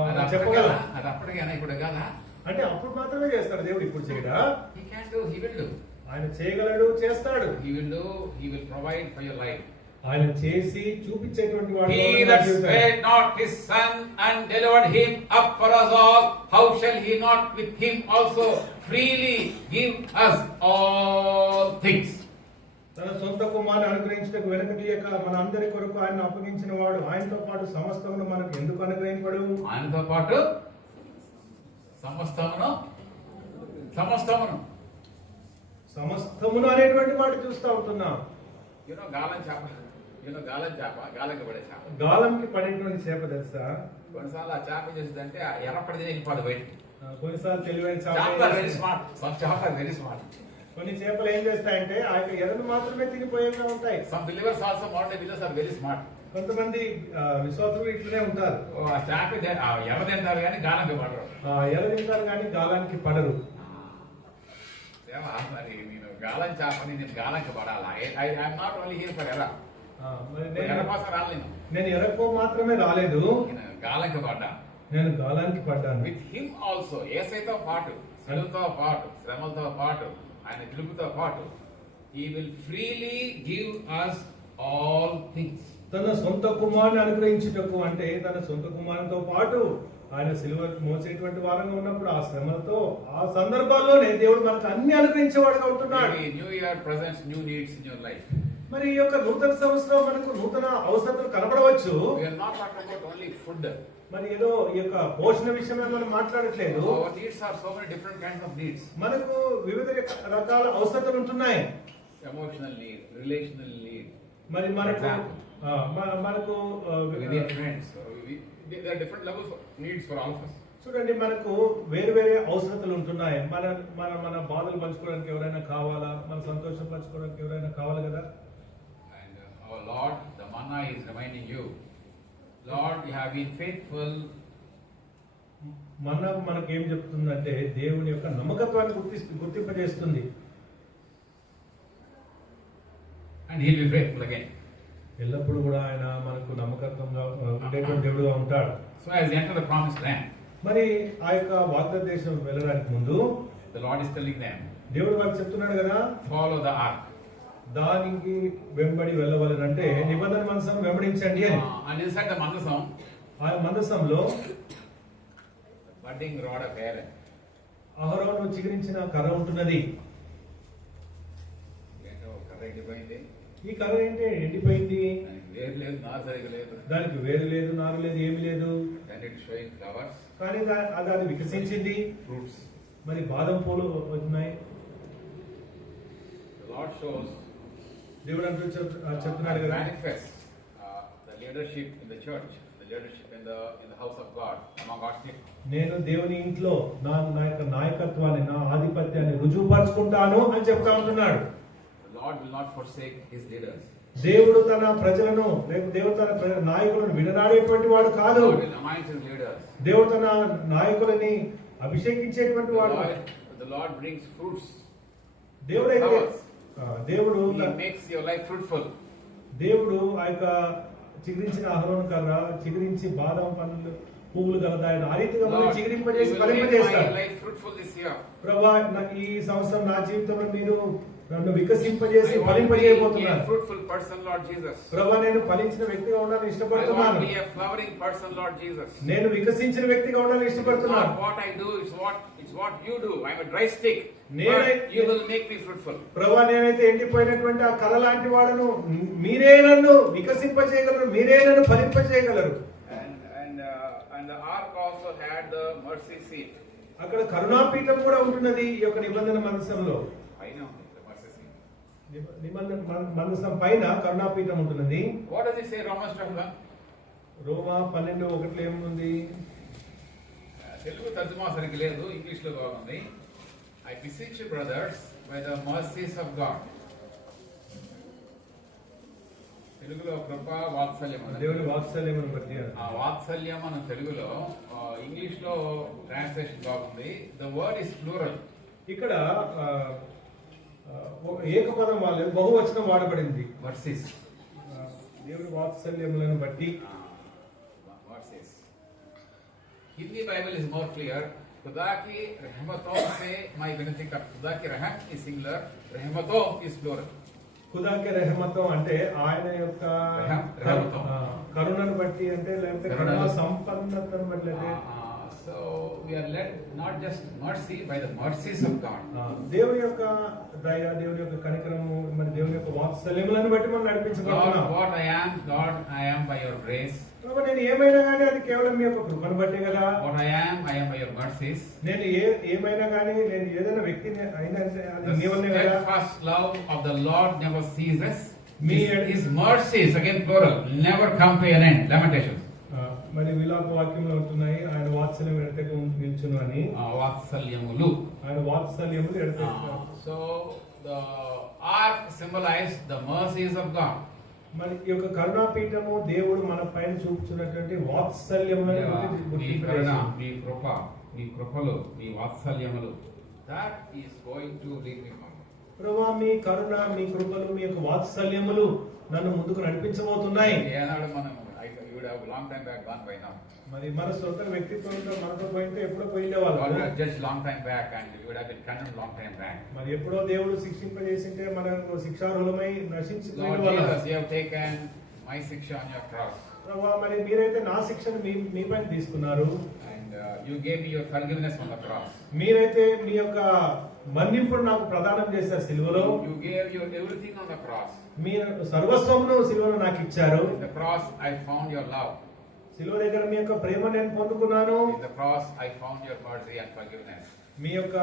అది చెప్పగల. అప్పటికైనా ఇప్పుడు కాదా? అంటే అప్పుడు మాత్రమే చేస్తాడు దేవుడు, ఇప్పుడు చేయడా? He can do, he will do. ఆయన చేయగలడు, చేస్తాడు. He will do, he will provide for your life. ఆయన చేసి చూపించేటువంటి వాడు. He that spared not his son and delivered him up for us all, how shall he not with him also freely give us all things? తన సొంత కుమారుని అనుగ్రహించడానికి వెనక తీయక మన అందరి కొరకు ఆయన అప్పగించిన వాడు ఆయనతో పాటు సమస్తమును మనకు ఎందుకు అనుగ్రహింపడు? ఆయనతో పాటు సమస్తమును అనేటువంటి మాట చూస్తూ ఉంటున్నాం. గాలంకి పడే చేప. గాలంకి పడేటువంటి చేప తెలుసా? కొన్నిసార్లు ఆ చేప చేసిందంటే ఎర్రపడితే వెళ్ళిపోదు బయటికి. కొన్నిసార్లు తెలివైన వెరీ స్మార్ట్. Very smart. కొన్ని చేపలు ఏం చేస్తాయంటే ఆ యొక్క ఎర్రను మాత్రమే తినిపోయేగా ఉంటాయి. Some believers also, modern believers are very smart. కొంతమంది విశ్వాసులు ఇట్లనే ఉంటారు. ఆ చేప ఎర్ర తింటారు కానీ గాలంకి పడరు. ఎర్ర తింటారు కానీ గాలానికి పడరు. మరి నేను గాలం చేపని నేను గాలంకి పడాలా? I'm not only here for ఎర్ర. ఎర్ర కోసం రాలేదు. నేను ఎర్రకు మాత్రమే రాలేదు, గాలంకి పడ్డా. నేను గాలానికి పడ్డాను. విత్ హిమ్ ఆల్సో, యేసయ్యతో పాటు, శ్రమలతో పాటు, శ్రమలతో పాటు, ఆయన పిలుపుతో పాటు, he will freely give us all things. తన సొంత కుమారుని అనుగ్రహించుటకు అంటే తన సొంత కుమారునితో పాటు ఆయన సిలువ మోసేటువంటి వారంగా ఉన్నప్పుడు ఆ శ్రమలతో ఆ సందర్భాల్లోనే దేవుడు మనకు అన్ని అనుగ్రహించేవాడుగా ఉంటున్నాడు. New year presents new needs in your life. మరి ఈ యొక్క నూతన సంవత్సరం మనకు నూతన అవసరాలు కనబడవచ్చు. We are not talking about only food. మరి ఏదో ఈ యొక్క పోషణ విషయమే మనం మాట్లాడట్లేదు. Our needs are so many different kinds of needs. మనకు వివిధ రకాల అవసరాలు ఉంటున్నాయి. Emotional need, relational need. మరి మనకు we need friends. There are different levels of needs for all of us. చూడండి, మనకు వేరే అవసరతలు ఉంటున్నాయి. మన బాధలు పంచుకోవడానికి ఎవరైనా కావాలా, మన సంతోషం పంచుకోవడానికి ఎవరైనా కావాలి కదా. And our Lord, the manna is reminding you, Lord, you have been faithful. మన్నా మనకు ఏం చెప్తుందంటే దేవుని యొక్క నమ్మకత్వాన్ని గుర్తింపజేస్తుంది. And he will be faithful again. ఎల్లప్పుడు కూడా ఆయన మనకు నమ్మకత్వంగా ఉండేటువంటి దేవుడుగా ఉంటాడు. So as they enter the promised land, మరి ఆ యొక్క వాగ్దాన దేశం వెళ్ళడానికి ముందు the Lord is telling them, దేవుడు వారికి చెప్తున్నాడు కదా, follow the ark. దానికి వెంబడి వెళ్ళవాలంటే నిబంధన మందసం వెంబడించండి అని. And inside the mandasam, ఆ మందసంలో budding rod of Aaron. అహరోను చిగురించిన కర్ర ఉంటున్నది. ఏంటో కర్ర ఎండిపోయింది. ఈ కర్ర ఏంటి ఎండిపోయింది? వేరు లేదు, నారు సరిగా లేదు. దానికి వేరు లేదు, నారు లేదు, ఏమి లేదు. కానీ అది వికసించింది. ఫ్రూట్స్. మరి బాదం పూలు వచ్చినాయి. దేవుడు అంటూ చెప్తున్నాడు కదా, the leadership in the church, the leadership in the house of God among God's people. నేను దేవుని ఇంట్లో నా యొక్క నాయకత్వాన్ని, నా ఆధిపత్యాన్ని రుజువుపరుచుకుంటాను అని చెప్తా ఉంటున్నాడు. The Lord will not forsake his leaders. దేవుడు తన ప్రజలను, దేవుడు తన నాయకులను విడనాడేటువంటి వాడు కాదు. God will anoint his leaders. దేవుడు తన నాయకులని అభిషేకించేటువంటి వాడు. The Lord brings fruits. దేవుడైతే దేవుడు He makes your life fruitful. దేవుడు ఆ యొక్క చిగురించిన అహరోను కర్ర చిగురించి బాదం పండ్లు పువ్వులు గలదా ఆయన ఆ రీతిగా మనం చిగురింపజేసి ఫలింపజేస్తాడు. ప్రభువా ఈ సంవత్సరం నా జీవితంలో మీరు నన్ను వికసింపజేసి ఫలింపజేయబోతున్నారు. Fruitful person, Lord Jesus. ప్రభువా నేను ఫలించిన వ్యక్తిగా ఉండాలని ఇష్టపడుతున్నాను. I want to be a flowering person, Lord Jesus. నేను వికసించిన వ్యక్తిగా ఉండాలని ఇష్టపడుతున్నాను. What I do is what you do. I am a dry stick. But you will make me fruitful. ప్రభువా నేనైతే ఎండిపోయినటువంటి ఆ కర్ర లాంటి వాడను, మీరే నన్ను వికసింపజేయగలరు, మీరే నన్ను ఫలింపజేయగలరు. And the ark also had the mercy seat. అక్కడ కరుణాపీఠం కూడా ఉంటున్నది ఈ యొక్క నిబంధన మందసంలో. నిబంధన మందసం పైన కరుణాపీఠం ఉంటున్నది. What does it say, Romans 12:1? రోమా 12:1 ఏముంది? తెలుగు తర్జుమా సరిగ్గా లేదు, ఇంగ్లీష్ లో బాగుంది. I beseech you, brothers, by the mercies of God. తెలుగులో కృప వాత్సల్యం, దేవుని వాత్సల్యం బట్టి ఆ వాత్సల్యం మన తెలుగులో, ఇంగ్లీష్ లో ట్రాన్స్లేషన్ బాగుంది. The word is plural. ఇక్కడ ఏకపదం వాళ్ళు బహువచనం వాడబడింది. వర్సెస్ దేవుని వాత్సల్యములను బట్టి. Hindi Bible is more clear. खुदा की रहमतों से मैं विनती कर. खुदा की रहम इज सिंगुलर, रहमतों इज प्लूरल. खुदा के रहमतों అంటే ఆయన యొక్క కరుణను బట్టి అంటే లేకపోతే కరుణ సంపన్నతను బట్టి అంటే. So we are led not just mercy by the mercies of God. దేవుని యొక్క దయ, దేవుని యొక్క కనికరము, మరి దేవుని యొక్క వాత్సల్యములను బట్టి మనం నడిపించబడుతున్నాం. What Lord, I am by your grace. ప్రభు నేను ఏమైనా గానీ అది కేవలం మీ యొక్క కృపను బట్టే కదా. What I am by your mercies. నేను ఏమైనా గానీ నేను ఏదైనా వ్యక్తిని అయినా అది మీ వల్లే కదా. The first love of the Lord never ceases. His mercies, again plural, never come to an end. Lamentations. మరి విలాప వాక్యంలో ఉంటున్నాయి ఆయన వాత్సల్యం ఎడతెగక నిల్చును అని. వాత్సల్యములు, ఆయన వాత్సల్యములు ఎడతెగక. So the ark symbolized the mercies of God. మరి ఈ యొక్క కరుణాపీఠము దేవుడు మన పైన చూపుచున్నటువంటి వాత్సల్యములను మీ కృపలు, మీ వాత్సల్యములు, that is going to lead me forward. ప్రభువా మీ కరుణ, మీ కృపలు, మీ యొక్క వాత్సల్యములు నన్ను ముందుకు నడిపించబోతున్నాయి. ఏనాడు మనం long time back gone by now. మరి మన సొంత వ్యక్తిత్వంతో మనతో పోయింటే ఎప్పుడో పోయిండేవాళ్ళు. God has judged long time back and you would have been condemned long time back. మరి ఎప్పుడో దేవుడు శిక్షింపజేసింటే మనం శిక్షార్హులమై నశించిపోయినవాళ్ళం. Lord Jesus, you have taken my శిక్ష on your cross. ప్రభువా మరి మీరైతే నా శిక్షను మీ పైన తీసుకున్నారు. And you gave me your forgiveness on the cross. మీరైతే మీ యొక్క మన్నింపును నాకు ప్రదానం చేశారు సిలువలో. You gave your everything on the cross. మీరు సర్వస్వమును సిలువలో నాకు ఇచ్చారు. In the cross I found your love. సిలువ దగ్గర మీ యొక్క ప్రేమ నేను పొందుకున్నాను. In the cross I found your mercy and forgiveness. మీ యొక్క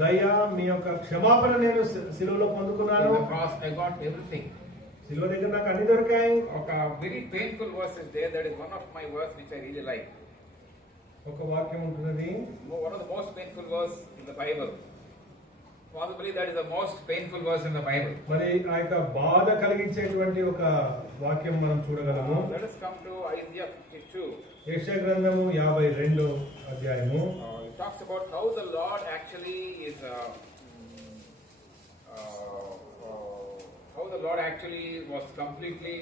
దయ, మీ యొక్క క్షమాపణ నేను సిలువలో పొందుకున్నాను. In the cross I got everything. సిలువ దగ్గర నాకు అన్ని దొరికాయి. ఒక very painful verse is there, that is one of my verse which I really like. ఒక వాక్యం ఉంటున్నది. One of the most painful verse in the Bible. Possibly that is the most painful verse in the Bible. మరి ఆ యొక్క బాధ కలిగించేటువంటి ఒక వాక్యం మనం చూడగలము. Let us come to Isaiah 52. యెషయా గ్రంథము 52 అధ్యాయము. It talks about how the Lord actually is how the Lord actually was completely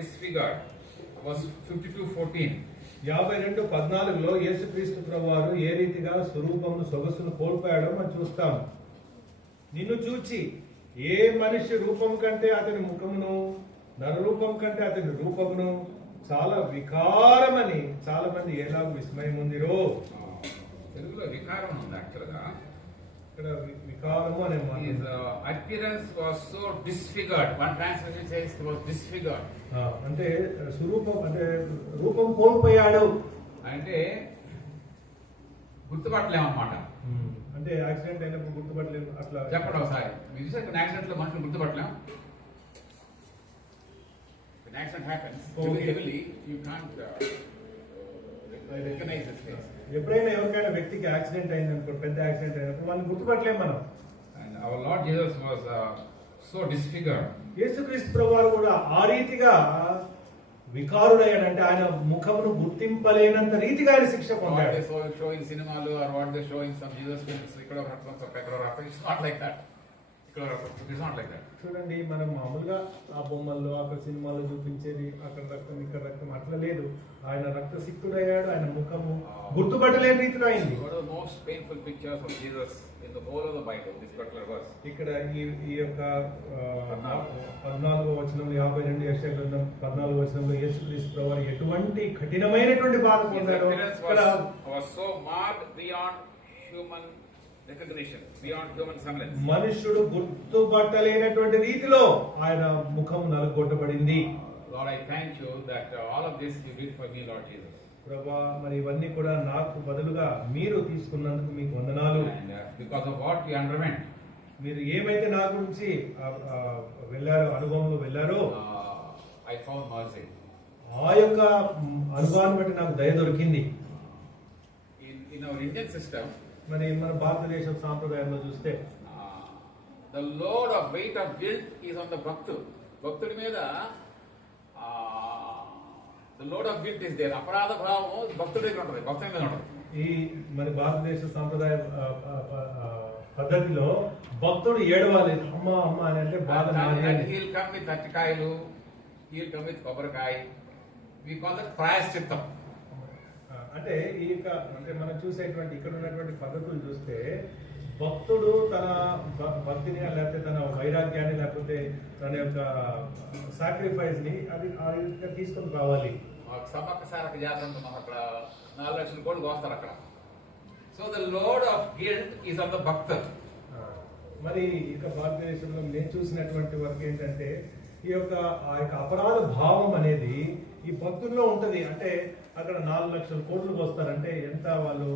disfigured. Verse 52:14. 52:14లో యేసుక్రీస్తు ప్రభువారు ఏ రీతిగా స్వరూపమును సొగసును కోల్పోయాడో మనం చూస్తాం. నిన్ను చూచి ఏ మనిషి రూపం కంటే అతని ముఖమును, నరరూపం కంటే అతని రూపమును చాలా వికారమని చాలా మంది ఎలాగ విస్మయం ఉందిరో. తెలుగులో వికారం ఉంది యాక్చువల్గా. ఇక్కడ వికారము అనే మాట. His appearance was so disfigured. One translation says he was disfigured. అంటే స్వరూపం అంటే రూపం కోల్పోయాడు అంటే గుర్తుపట్టలేమన్నమాట. అంటే యాక్సిడెంట్ అయినప్పుడు గుర్తుపట్టలేము అట్లా. చెప్పండి ఒకసారి, మీరు చూసారు యాక్సిడెంట్ లో మనుషులు గుర్తుపట్టలేం. When accident happens, heavily you can't recognize his face. ఎప్పుడైనా ఎవరికైనా వ్యక్తికి యాక్సిడెంట్ అయిందనుకో, పెద్ద యాక్సిడెంట్ అయినప్పుడు వాళ్ళని గుర్తుపట్టలేం మనం. And our Lord Jesus was so disfigured. యేసుక్రీస్తు ప్రభువారు కూడా ఆ రీతిగా వికారుడయ్యాడంటే ఆయన ముఖమును గుర్తింపలేనంత రీతిగా ఆయన శిక్ష What పొందాడు. they show in cinema or what they show in some Jesus films, ikkada raktam so pekkada raktam, it's not like that. Ikkada raktam, it's not like that. చూడండి, మనం మామూలుగా ఆ బొమ్మల్లో అక్కడ సినిమాలో చూపించేది అక్కడ రక్తం ఇక్కడ రక్తం అట్లా లేదు. ఆయన రక్తసిక్తుడయ్యాడు. ఆయన ముఖము గుర్తుపట్టలేని రీతిలో అయింది. One of the most painful pictures of Jesus in the whole of the Bible, this particular verse. ఇక్కడ ఈ యొక్క 14వ వచనంలో 52 యెషయా గ్రంథం 14వ వచనంలో యేసుక్రీస్తు ప్రభువు ఎటువంటి కఠినమైనటువంటి బాధ His పొందాడో appearance ఇక్కడ was so marked beyond human recognition, beyond human semblance. మనుషుడు గుర్తుపట్టలేనటువంటి రీతిలో ఆయన ముఖం నలగొట్టబడింది. Lord, I thank you that all of this you did for me, Lord Jesus. ప్రభా, మరి ఇవన్నీ కూడా నాకు బదులుగా మీరు తీసుకున్నందుకు మీకు వందనాలు. And because of what we underwent, మీరు ఏమైతే నా గురించి వెళ్ళారో, అనుభవంలో వెళ్ళారో, I found mercy. ఆ యొక్క అనుభవాన్ని బట్టి నాకు దయ దొరికింది. In our Indian system, మరి మన భారతదేశం సాంప్రదాయంలో చూస్తే the load of weight of guilt is on the bhaktu. భక్తుడి మీద the load of guilt is there. అపరాధ భావం భక్తుడి దగ్గర ఉంటుంది, భక్తుడి మీద ఉంటుంది. ఈ మరి భారతదేశ సాంప్రదాయ పద్ధతిలో భక్తుడు ఏడవాలి, అమ్మా అమ్మ అని అంటే బాధ నాది. And he'll come with అరటికాయలు, he'll come with కొబ్బరికాయ. We call that ప్రాయశ్చిత్తం. అంటే ఈ యొక్క అంటే మనం చూసేటువంటి ఇక్కడ ఉన్నటువంటి పద్ధతులు చూస్తే భక్తుడు తన భక్తిని లేకపోతే తన వైరాగ్యాన్ని లేకపోతే తన యొక్క సాక్రిఫైస్ ని అది ఆ రీతిగా తీసుకొని రావాలి. సమ్మక్క సారక జాతర ఉంటుంది అక్కడ, 4 లక్షల కోట్లు కోస్తారు అక్కడ. So the load of guilt is on the bhakta. మరి ఇక భారతదేశంలో నేను చూసినటువంటి వరకు ఏంటంటే ఈ యొక్క ఆ యొక్క అపరాధ భావం అనేది ఈ భక్తుల్లో ఉంటది. అంటే అక్కడ 4 లక్షల కోట్లు వస్తారంటే ఎంత వాళ్ళు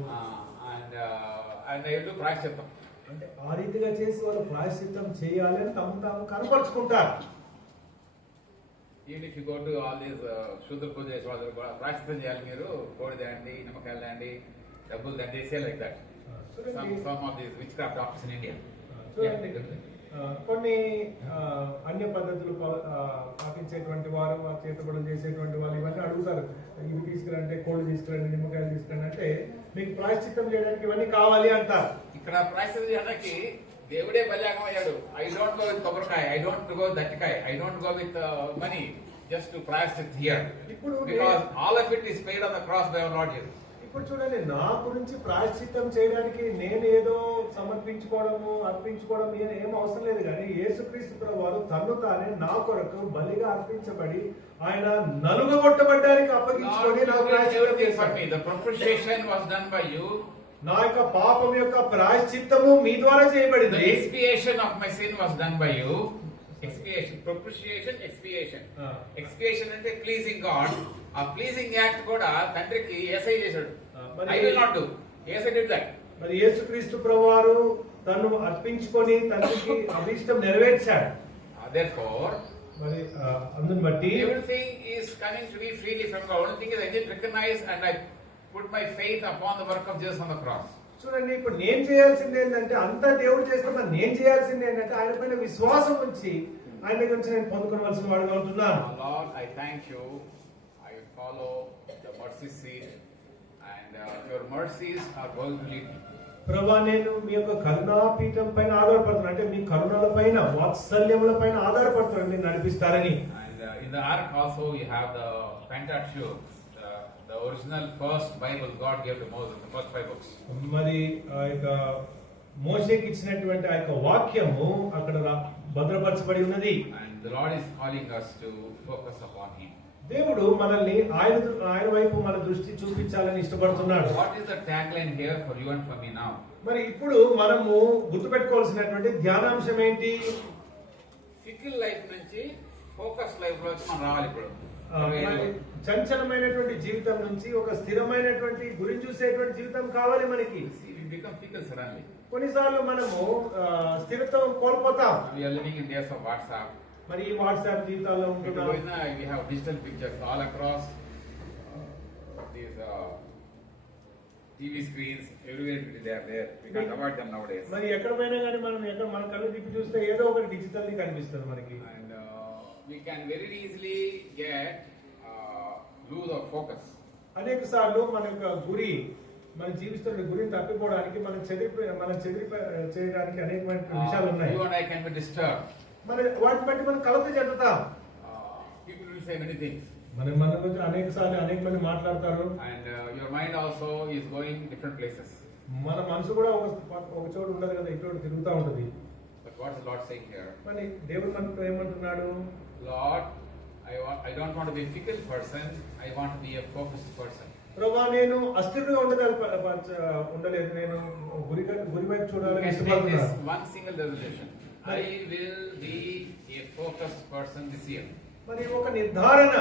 ప్రాయశ్చిత్తం అంటే ఆ రీతిగా చేసి వాళ్ళు ప్రాయశ్చిత్తం చేయాలి అని తాము కనపరుచుకుంటారు. Even if you go to all these Shudra puja చేసే వాళ్ళు కూడా ప్రాయశ్చిత్తం చేయాలి, మీరు కోడి దండి, నిమ్మకాయలు దండి, డబ్బులు దండి, say like that. Some of these witchcraft office in India. కొన్ని అన్య పద్ధతులు పాటించేటువంటి వారు, చేతబడులు చేసేటువంటి వాళ్ళు ఇవన్నీ అడుగుతారు. ఇవి తీసుకురంటే, కోళ్ళు తీసుకురండి, నిమ్మకాయలు తీసుకురండి అంటే మీకు ప్రాయశ్చిత్తం చేయడానికి ఇవన్నీ కావాలి అంటారు. ఇక్కడ ప్రాయశ్చిత్తం చేయడానికి దేవుడే బలియాగం అయ్యాడు. ఐ డోంట్ గో విత్ కొబ్బరికాయ, ఐ డోంట్ గో విత్ దట్టికాయ, I don't go with money, just to prayaschit here because all of it is paid on the cross by our lord Jesus. ఇప్పుడు చూడండి, నా గురించి ప్రాయశ్చిత్తం చేయడానికి నేను ఏదో సమర్పించుకోవడము, అర్పించుకోవడం ఏం అవసరం లేదు. కానీ యేసుక్రీస్తు ప్రభువారు తన్ను తానే నా కొరకు బలిగా అర్పించబడి ఆయన నలుగగొట్టబడ్డానికి అప్పగించుకొని నాకు ప్రాయశ్చిత్తం చేశాడు. The propitiation was done by you. నా యొక్క పాపం యొక్క ప్రాయశ్చిత్తము మీ ద్వారా చేయబడింది. The expiation of my sin was done by you. Expiation, propitiation, expiation. Expiation అంటే ప్లీజింగ్ గాడ్. ఆ ప్లీజింగ్ యాక్ట్ కూడా తండ్రికి యేసయ్య చేశాడు. I will not do. Yesayya did that. మరి యేసుక్రీస్తు ప్రభువారు తను అర్పించుకొని తండ్రికి అభిష్టం నెరవేర్చాడు. Therefore, మరి అందుని బట్టి everything is coming to me freely from God. Only thing is I didn't recognize and I put my faith upon the work of Jesus on the cross. చూడండి, ఇప్పుడు నేను చేయాల్సింది ఏంటంటే అంతా దేవుడు చేస్తున్నా, నేను చేయాల్సింది ఏంటంటే ఆయన పైన విశ్వాసం ఉంచి ఆయన దగ్గర నుంచి నేను పొందుకోవాల్సిన వాడుగా ఉంటున్నాను. Lord, I thank you. I follow the mercy seat and your mercies are going to lead me. ప్రభా, నేను మీ యొక్క కరుణాపీఠం పైన ఆధారపడుతున్నాను. అంటే మీ కరుణల పైన, వాత్సల్యముల పైన ఆధారపడుతున్నాను, మీరు నడిపిస్తారని. And in the ark also you have the Pentateuch, the original first Bible God gave to Moses, the first 5 books. మరి ఆ యొక్క మోషేకి ఇచ్చినటువంటి ఆ యొక్క వాక్యము అక్కడ భద్రపరచబడి ఉన్నది. And the Lord is calling us to focus upon Him. దేవుడు మనల్ని ఆయన వైపు మన దృష్టి చూపించాలని ఇష్టపడుతున్నాడు. What is the tagline here for you and for me now? మరి ఇప్పుడు మనము గుర్తుపెట్టుకోవాల్సినటువంటి ధ్యానాంశం ఏంటి? ఫికిల్ లైఫ్ నుంచి ఫోకస్ లైఫ్ లోకి మనం రావాలి. ఇప్పుడు చంచలమైనటువంటి జీవితం నుంచి ఒక స్థిరమైనటువంటి గురి చూసేటువంటి జీవితం కావాలి మనకి. కొన్నిసార్లు మనము స్థిరత్వం కోల్పోతాం. మరి ఈ వాట్సాప్ జీవితాల్లో ఉంటున్నాం. Digital pictures all across these TV screens everywhere they are there. We can't avoid them nowadays. మరి ఎక్కడ పోయినా కానీ మనం మన కళ్ళు తిప్పి చూస్తే ఏదో ఒకటి డిజిటల్ ది కనిపిస్తుంది మనకి. And we can very easily get focus. అనేక సార్లు మన యొక్క గురి మనం జీవిస్తున్న గురిని తప్పిపోవడానికి మనం చెదిరి చేయడానికి అనేకమైన విషయాలు ఉన్నాయి. You and I can be disturbed. మన వాటిని బట్టి మనం కలత చెందుతాం. People will say many things. మన గురించి అనేక సార్లు అనేక మంది మాట్లాడతారు. And your mind also is going different places. మన మనసు కూడా ఒక చోటు ఉండదు కదా, ఇటు తిరుగుతూ ఉంటుంది. But what is the Lord saying here? మరి దేవుడు మనతో ఏమంటున్నాడు? Lord, I don't want to be a fickle person. I want to be a focused person. ప్రభువా, నేను అస్థిరంగా ఉండలేదు, నేను గురి వైపు చూడాలని ఇష్టపడుతున్నాను. One single resolution. I will be a focused person this year. మరి ఒక నిర్ధారణ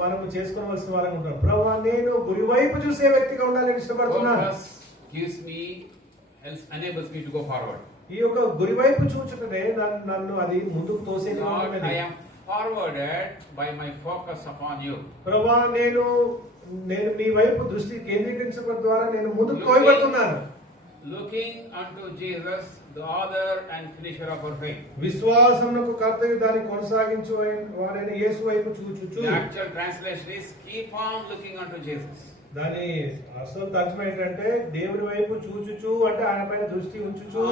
మనము చేసుకోవాల్సిన వారంగా ఉంటాం. ప్రభువా, నేను గురి వైపు చూసే వ్యక్తిగా ఉండాలని ఇష్టపడుతున్నాను. Focus gives me, enables me to go forward. ఈ యొక్క గురి వైపు చూచుటనే నన్ను అది ముందుకు తోసేది. Lord, I am forwarded by my focus upon you. ప్రభువా, నేను మీ వైపు దృష్టి కేంద్రీకరించడం ద్వారా నేను ముందుకు తోయబడుతున్నాను. Looking unto Jesus, the author and finisher of our faith. విశ్వాసమునకు కర్తయు దాన్ని కొనసాగించు వారైన యేసు వైపు చూచుచు. The actual translation is keep on looking unto Jesus. దాని అసలు తర్జుమా ఏంటంటే దేవుడి వైపు చూచుచు అంటే ఆయన పైన దృష్టి ఉంచుచు.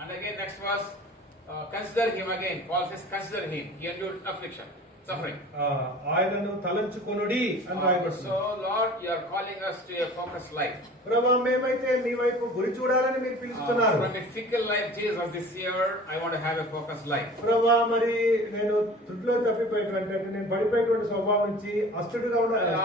And again next verse, consider him again. Paul says consider him. He endured affliction, suffering. ఆయనను తలంచుకొనుడి అని రాయబడుతుంది. So Lord, you are calling us to a focused life. ప్రభువా, మేమైతే మీ వైపు గురి చూడాలని మీరు పిలుస్తున్నారు. From a fickle life, Jesus, this year I want to have a focused life. ప్రభువా, మరి నేను త్రుటిలో తప్పిపోయేటువంటి అంటే నేను పడిపోయేటువంటి స్వభావం నుంచి అస్థిరంగా ఉండాలని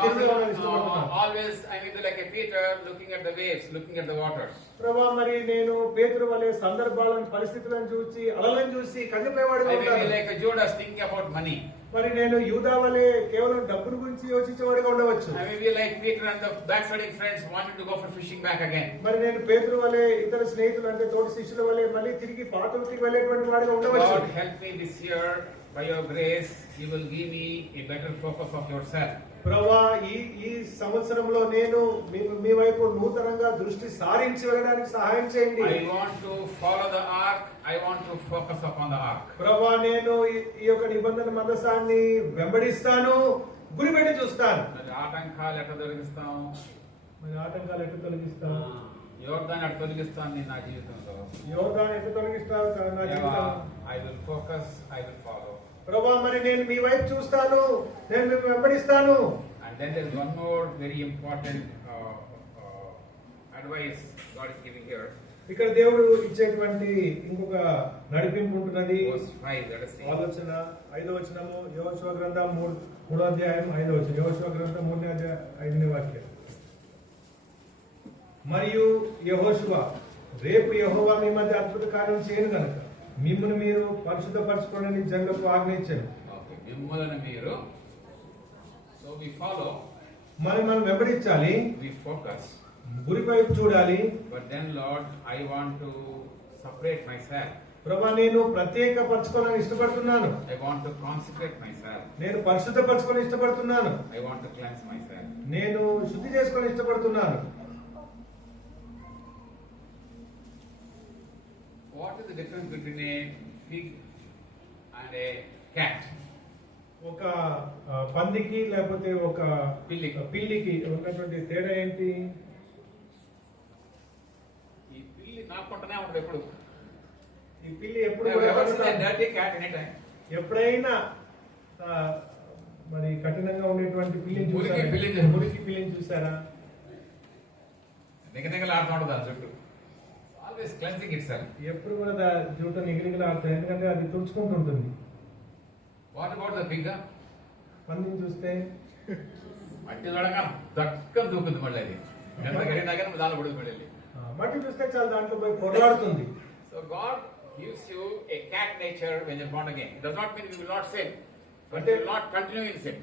ఇష్టపడుతున్నాను. Always I may be like a Peter looking at the waves, looking at the waters. ప్రభువా, మరి నేను పేతురు వలె సందర్భాలను పరిస్థితులను చూసి అలలను చూసి కదిలిపోయేవాడుగా I may ఉంటాను. be like a Judas thinking about money. మరి నేను యూదా వలె కేవలం డబ్బును గురించి యోచించేవాడిగా ఉండవచ్చు. I may be like Peter and the backsliding friends wanting to go for fishing back again. మరి నేను పేతురు వలె ఇతర స్నేహితులు అంటే తోటి శిష్యుల వలె మళ్ళీ తిరిగి పాత వృత్తికి వెళ్ళేటువంటి వాడిగా ఉండవచ్చు. Lord, help me this year by your grace. You will give me a better focus of yourself. ప్రభువా, ఈ సంవత్సరంలో నేను మీ వైపు నూతనంగా దృష్టి సారించి వెళ్ళడానికి సహాయం చేయండి. I want to follow the ark. I want to focus upon the ark. ప్రభువా, నేను ఈ యొక్క నిబంధన మందసాన్ని వెంబడిస్తాను, గురి పెట్టి చూస్తాను. మరి ఆటంకాలు ఎట్లా తొలగిస్తాం? మరి ఆటంకాలు ఎట్లా తొలగిస్తాను? యోర్దాను ఎట్లా తొలగిస్తాను నా జీవితంలో? యోర్దాను ఎట్లా తొలగిస్తాను నా జీవితంలో? I will focus. I will follow. ప్రభువా, మరి నేను మీ వైపు చూస్తాను, నేను మిమ్మల్ని వెంబడిస్తాను. And then there is one more very important advice God is giving here. ఇక్కడ దేవుడు ఇచ్చేటువంటి ఇంకొక నడిపింపు ఉంటున్నది. Verse 5, let us see. ఆలోచన 5వ వచనము, యెహోషువ గ్రంథం 3వ అధ్యాయం 5వ వచనం. యెహోషువ గ్రంథం 3వ అధ్యాయం 5వ వాక్యం. మరియు యెహోషువ, రేపు యెహోవా మీ మధ్య అద్భుత కార్యం చేయను గనుక మిమ్మును మీరు పరిశుద్ధపరచుకోవడానికి జనులకు ఆజ్ఞయించాను. మిమ్మల్ని మీరు, so we follow, మనం వెంబడించాలి, we focus, గురి వైపు చూడాలి. but then Lord, I want to separate myself. ప్రభువా, నేను ప్రత్యేకపరచుకోవాలని ఇష్టపడుతున్నాను. I want to consecrate myself. నేను పరిశుద్ధపరచుకోవాలని ఇష్టపడుతున్నాను. I want to cleanse myself. నేను శుద్ధి చేసుకోవాలని ఇష్టపడుతున్నాను. What is the difference between a pig and a cat? ఒక పందికి లేకపోతే ఒక పిల్లికి ఉన్నటువంటి తేడా ఏంటి? ఈ పిల్లి నాకుంటూనే ఉంటుంది ఎప్పుడు. ఈ పిల్లి ఎప్పుడు ఎప్పుడైనా మరి కఠినంగా ఉండేటువంటి పిల్లిని చూసారా? మురికి పిల్లిని చూసారా? నిగనిగలాడుతూ ఉంటుంది ఆ చుట్టూ. Always cleansing itself. ఎప్పుడు కూడా జుట్టు నిగనిగలాడుతుంది, ఎందుకంటే అది తుడుచుకుంటుంటుంది. What about the pig? పందిని చూస్తే మట్టి చూడగా దక్కని దూకుంది మళ్ళీ అది. ఎంత కడిగినాక దానిలో పడుతుంది మళ్ళీ. మట్టి చూస్తే చాలా దాంట్లో పోయి పొరలాడుతుంది. So God gives you a cat nature when you're born again. It does not mean you will not sin, but you will not continue in sin.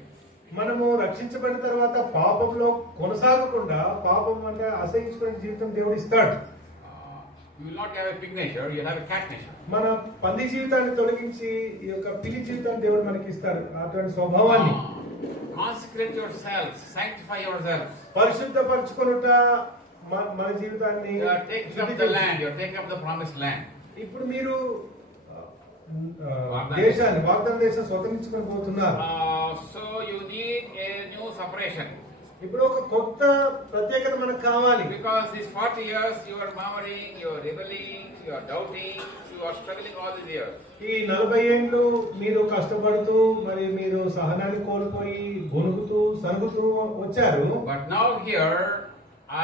మనము రక్షించబడిన తర్వాత పాపంలో కొనసాగకుండా, పాపం అంటే అసహించుకునే జీవితం దేవుడు ఇస్తాడు. You will not have a pig nature, you will have a cat nature. మన పంది జీవితాన్ని తొలగించి ఈ యొక్క పిల్లి జీవితాన్ని దేవుడు మనకి ఇస్తారు, అటువంటి స్వభావాన్ని. Consecrate yourselves, sanctify yourselves. పరిశుద్ధపరచుకొనుట మన జీవితాన్ని. You are taking up the land, you are taking up the promised land. ఇప్పుడు మీరు దేశాన్ని, వాగ్దాన దేశం స్వతంత్రించుకొని పోతున్నారు. So you need a new separation. ఇప్పుడు ఒక కొత్త ప్రత్యేకత మనకు కావాలి. Because these 40 years you are murmuring, you are rebelling, you are doubting, you are struggling all these years. ఈ 40 ఏళ్ళు మీరు కష్టపడుతూ మరి మీరు సహనాన్ని కోల్పోయి గొనుగుతూ సరుగుతూ వచ్చారు. But now here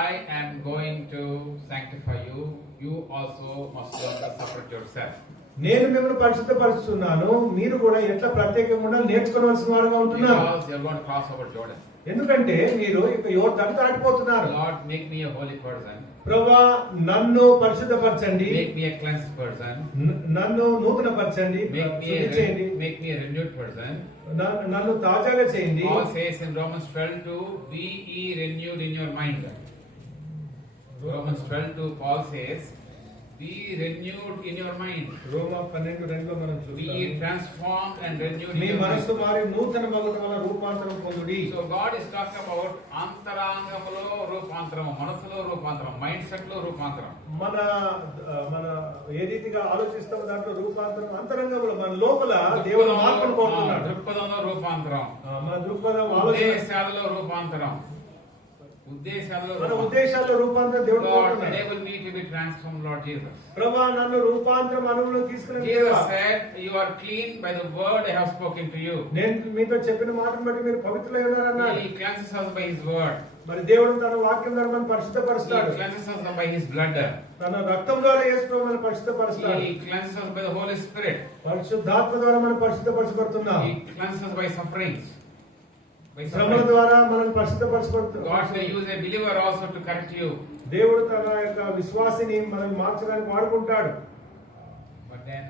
I am going to sanctify you. You also must learn to separate yourself. నేను మిమ్మల్ని పరిశుద్ధపరుస్తున్నాను, మీరు కూడా ఎట్లా ప్రత్యేకంగా ఉండాలి నేర్చుకోవాల్సిన వారుగా ఉంటున్నారు. Because you are going to cross over Jordan. ఎందుకంటే మీరు ఇక యోర్దాను దాటిపోతున్నారు. Lord, make me a holy person. ప్రభువా నన్ను పరిశుద్ధపరచండి, Make me a cleansed person. నన్ను నూతనపరచండి, శుద్ధి చేయండి, Make me a renewed person. నన్ను తాజాగా చేయండి. Paul says in Romans 12:2, be ye renewed in your mind. Romans 12:2, Paul says, be renewed in your mind. రోమా 12:2 మనం Be ye చూస్తాము. transformed and renewed in me your mind. మనస్సు మారి నూతన మగుటం వల్ల రూపాంతరం పొందుడి. So God is talking about అంతరంగములో రూపాంతరం, మనసులో రూపాంతరం, మైండ్ సెట్ లో రూపాంతరం. మన మన ఏ రీతిగా ఆలోచిస్తామో దాంట్లో రూపాంతరం అంతరంగంలో మన లోపల దేవుడు మార్పును కోరుతున్నాడు. దృక్పథంలో రూపాంతరం, మన దృక్పథం ఆలోచన ఉద్దేశాలలో రూపాంతరం, మన ఉద్దేశాల్లో రూపాంతరం దేవుడు Lord, కోరుతున్నాడు. enable me to be transformed, Lord Jesus. ప్రభువా నన్ను రూపాంతరం అనుభవం తీసుకుని Jesus said, you are clean by the word I have spoken to you. నేను మీతో చెప్పిన మాటను బట్టి మీరు పవిత్రులై ఉన్నారన్నాడు. He cleanses us by his word. మరి దేవుడు తన వాక్యం ద్వారా మనం He పరిశుద్ధపరుస్తాడు. cleanses us by his blood. తన రక్తం ద్వారా యేసు ప్రభు మనల్ని పరిశుద్ధపరుస్తాడు. He cleanses us by the Holy Spirit. పరిశుద్ధాత్మ ద్వారా మనం పరిశుద్ధపరచబడుతున్నాం. He cleanses us by sufferings. శ్రమల ద్వారా మనం పరిశుద్ధపరచబడుతున్నాం. God may use a believer also to correct you. దేవుడు తన యొక్క విశ్వాసిని మనం మార్చడానికి వాడుకుంటాడు. But then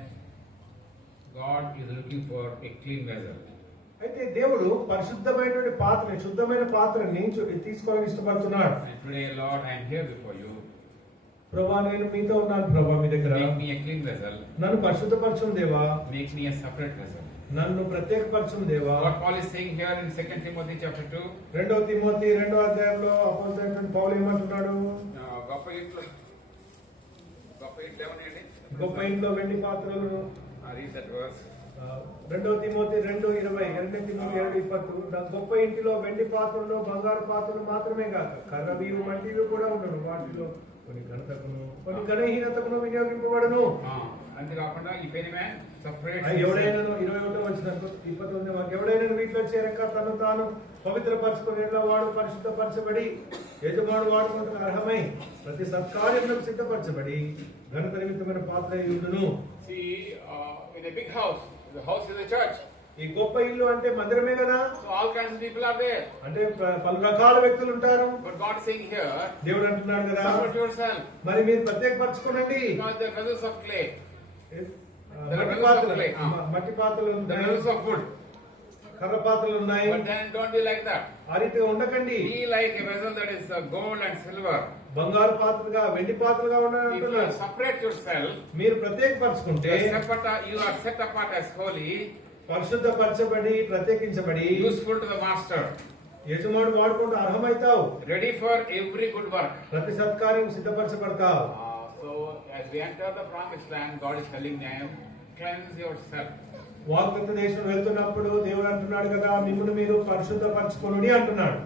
God is looking for a clean vessel. అయితే దేవుడు పరిశుద్ధమైనటువంటి పాత్రని, శుద్ధమైన పాత్రని తీసుకోవాలని ఇష్టపడుతున్నాడు. And today, Lord, I am here before you. ప్రభువా నేను మీతో ఉన్నాను ప్రభువా మీ దగ్గర. Make me a clean vessel. నన్ను పరిశుద్ధపరచుము దేవా. Make me a separate vessel. నన్ను ప్రత్యేకపరచుము దేవా. What Paul is saying here in 2 Timothy chapter 2. 2 Timothy 2వ అధ్యాయంలో అపోస్తలుడైన పౌలు ఏమంటున్నాడు? గొప్ప ఇంట్లో ఏమనండి? గొప్ప ఇంట్లో వెండి పాత్రలను Read that verse. 2 Timothy 2:20, 2 Timothy 2:20. గొప్ప ఇంటిలో వెండి పాత్రలు బంగారు పాత్రలు మాత్రమే కాక కర్రవి వంటివి కూడా ఉండను. వాటిలో కొన్ని ఘనతకును కొన్ని ఘనహీనతకును వినియోగింపబడను. అంతేకాకుండా ఈ పెని మ్యాన్ సెపరేట్ ఎవడైనా 21వ వచనం 29 ఎవడైనా వీటిలో చేరక తను తాను పవిత్రపరచుకుని వాడు పరిశుద్ధపరచబడి యజమాడు వాడుకుంటున్న అర్హమై ప్రతి సత్కార్యములకు సిద్ధపరచబడి ఘనత నిమిత్తమైన పాత్ర యుడును. See, in a big house, the house is a church. ఈ గొప్ప ఇల్లు అంటే మందిరమే కదా. So all kinds of people are there. అంటే పలు రకాల వ్యక్తులు ఉంటారు. But God is saying here, దేవుడు అంటున్నాడు కదా, separate yourself. మరి మీరు ప్రత్యేకపరచుకోనండి. Because the vessels of clay, మట్టి పాత్రలు the ఉన్నాయి, vessels of wood. కర్ర పాత్రలు ఉన్నాయి. But then don't be like that. ఆ రీతిగా ఉండకండి. Be like a vessel that is gold and silver. బంగారు పాత్రగా వెండి పాత్రగా If you ఉండాలంటున్నారు. separate yourself, మీరు ప్రత్యేకపరచుకుంటే you are set apart as holy, పరిశుద్ధపరచబడి ప్రత్యేకించబడి useful to the master, యజమాడు వాడుకుంటూ అర్హమైతావు. ready for every good work. ప్రతి సత్కార్యం సిద్ధపరచబడతావు. So as we enter the promised land, God is telling them, cleanse yourself. వాగ్దత్త దేశం వెళ్తున్నప్పుడు దేవుడు అంటున్నాడు కదా, మిమ్మల్ని మీరు పరిశుద్ధపరచుకొనుడి అంటున్నాడు.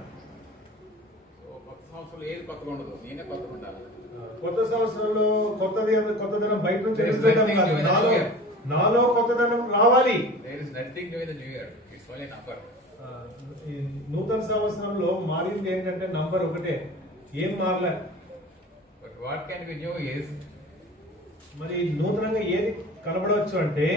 So కొత్త సంవత్సరంలో ఏది కొత్తగా ఉండదు, నేనే కొత్తగా ఉండాలి. కొత్త సంవత్సరంలో కొత్తదనం బయట నుంచి వస్తుంటాం కాదు, నాలో కొత్తదనం రావాలి. There is nothing new in the new year. It's only number. ఈ నూతన సంవత్సరంలో మారింది ఏంటంటే నంబర్ ఒకటే, ఏం మారలే. But what can be new is, మరి నూతనంగా ఏది కనబడవచ్చు అంటే,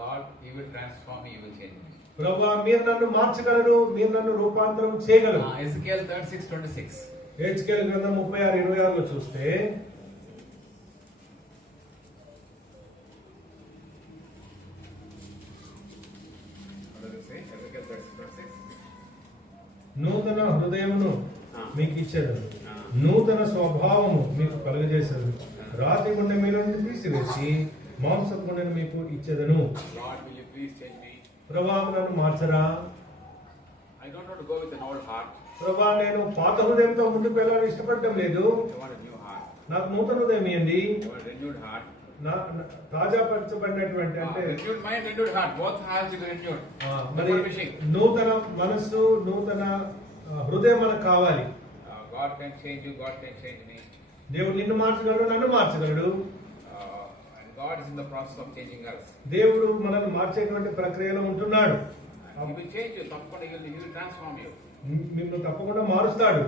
Lord, you will transform me, you will change me. ప్రభువా మీరు నన్ను మార్చగలరు, మీరు నన్ను రూపాంతరం చేయగలరు. Ezekiel 36:26. హెచ్కేల్ గ్రంథం 36:26లో చూస్తే, What does it say? Ezekiel 36:26. నూతన హృదయమును మీకు ఇచ్చేదను, నూతన స్వభావము మీకు కలుగజేసేదను, రాతి గుండె మీలో నుండి తీసివేసి మాంసపు గుండెను మీకు ఇచ్చేదను. Lord, will you please change me? ప్రభువా నన్ను మార్చరా. I don't want to go with an old heart. ప్రభువా నేను పాత హృదయంతో ముందుకు వెళ్ళాలని ఇష్టపడటం లేదు, I want a new heart. నాకు నూతన హృదయం ఇవ్వండి. I want a renewed heart. తాజాపరచబడినటువంటి అంటే renewed mind, renewed heart, both has to be renewed. మరి Before wishing. నూతన మనస్సు నూతన హృదయం మనకు కావాలి. God can change you, God can change me. దేవుడు నిన్ను మార్చగలడు, నన్ను మార్చగలడు. And God is in the process of changing us. దేవుడు మనల్ని మార్చేటువంటి ప్రక్రియలో ఉంటున్నాడు. He will change you, తప్పకుండా he will transform you. నిన్ను తప్పకుండా మారుస్తాడు.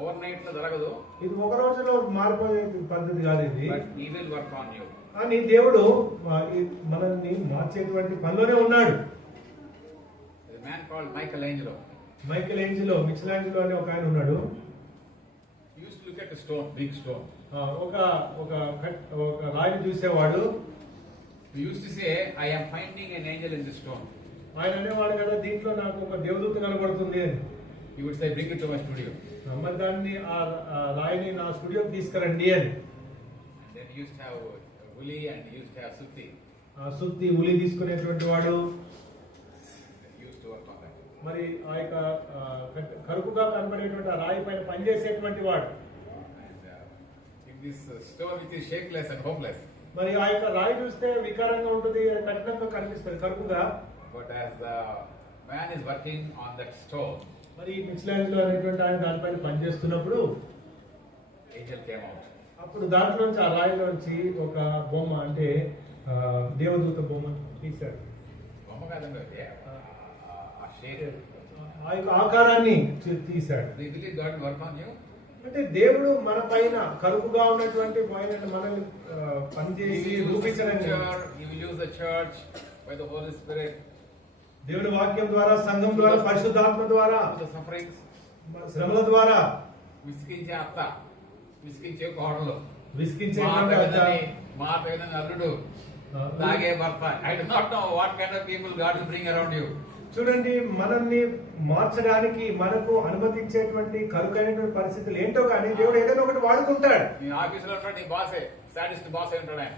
Overnight లో జరగదు. ఇది ఒక రోజులో మారిపోయే పద్ధతి కాదు ఇది. But he will work on you. కానీ దేవుడు మనల్ని మార్చేటువంటి పనిలోనే ఉన్నాడు. A man called Michelangelo. Michael Michelangelo అనే ఒక ఆయన ఉన్నాడు. He used to look at a stone, big stone. ఒక రాయిని చూసేవాడు. He used to say, I am finding an angel in this stone. ఆయన అనేవాడు కదా, దీంట్లో నాకు ఒక దేవదూత కనబడుతుంది అని. He would say, bring it to my studio. మరి దాన్ని ఆ రాయిని నా స్టూడియోకి తీసుకురండి అని. And then he used to have uli and he used to have sutti. సుత్తి ఉలి తీసుకునేటువంటి వాడు. He used to work on that. మరి ఆ యొక్క కరుకుగా కనబడేటువంటి ఆ రాయి పైన పనిచేసేటువంటి వాడు. And in this stone which is shapeless and hopeless. మరి ఆ యొక్క రాయి చూస్తే వికారంగా ఉంటుంది, కఠినంగా కనిపిస్తుంది కరుకుగా. But as the man is working on that stone, మరి మిచెలాంజెలో అనేటువంటి ఆయన దానిపైన పనిచేస్తున్నప్పుడు angel came out. అప్పుడు దాంట్లోంచి ఆ రాయిలోంచి ఒక బొమ్మ అంటే దేవదూత బొమ్మ తీశాడు. బొమ్మ కాదండి అది, ఆ shape. ఆ యొక్క ఆకారాన్ని తీశాడు. Do you believe God will work on you? అంటే దేవుడు మన పైన కరుకుగా ఉన్నటువంటి పైన మనల్ని పనిచేసి He will రూపించడానికి use the church by the Holy Spirit. దేవుడి వాక్యం ద్వారా, సంఘం ద్వారా, పరిశుద్ధాత్మ ద్వారా, The sufferings. శ్రమల ద్వారా, విసిగించే అత్త, విసిగించే కోడలు, విసిగించే మాట ఏదైనా అల్లుడు, తాగే భర్త. I do not know what kind of people God will bring around you. చూడండి, మనల్ని మార్చడానికి మనకు అనుమతించేటువంటి కరుకైనటువంటి పరిస్థితులు ఏంటో కానీ దేవుడు ఏదైనా ఒకటి వాడుకుంటాడు. నీ ఆఫీసులో ఉంటాడు నీ బాసే, సాడిస్ట్ బాస్ అయి ఉంటాడు ఆయన.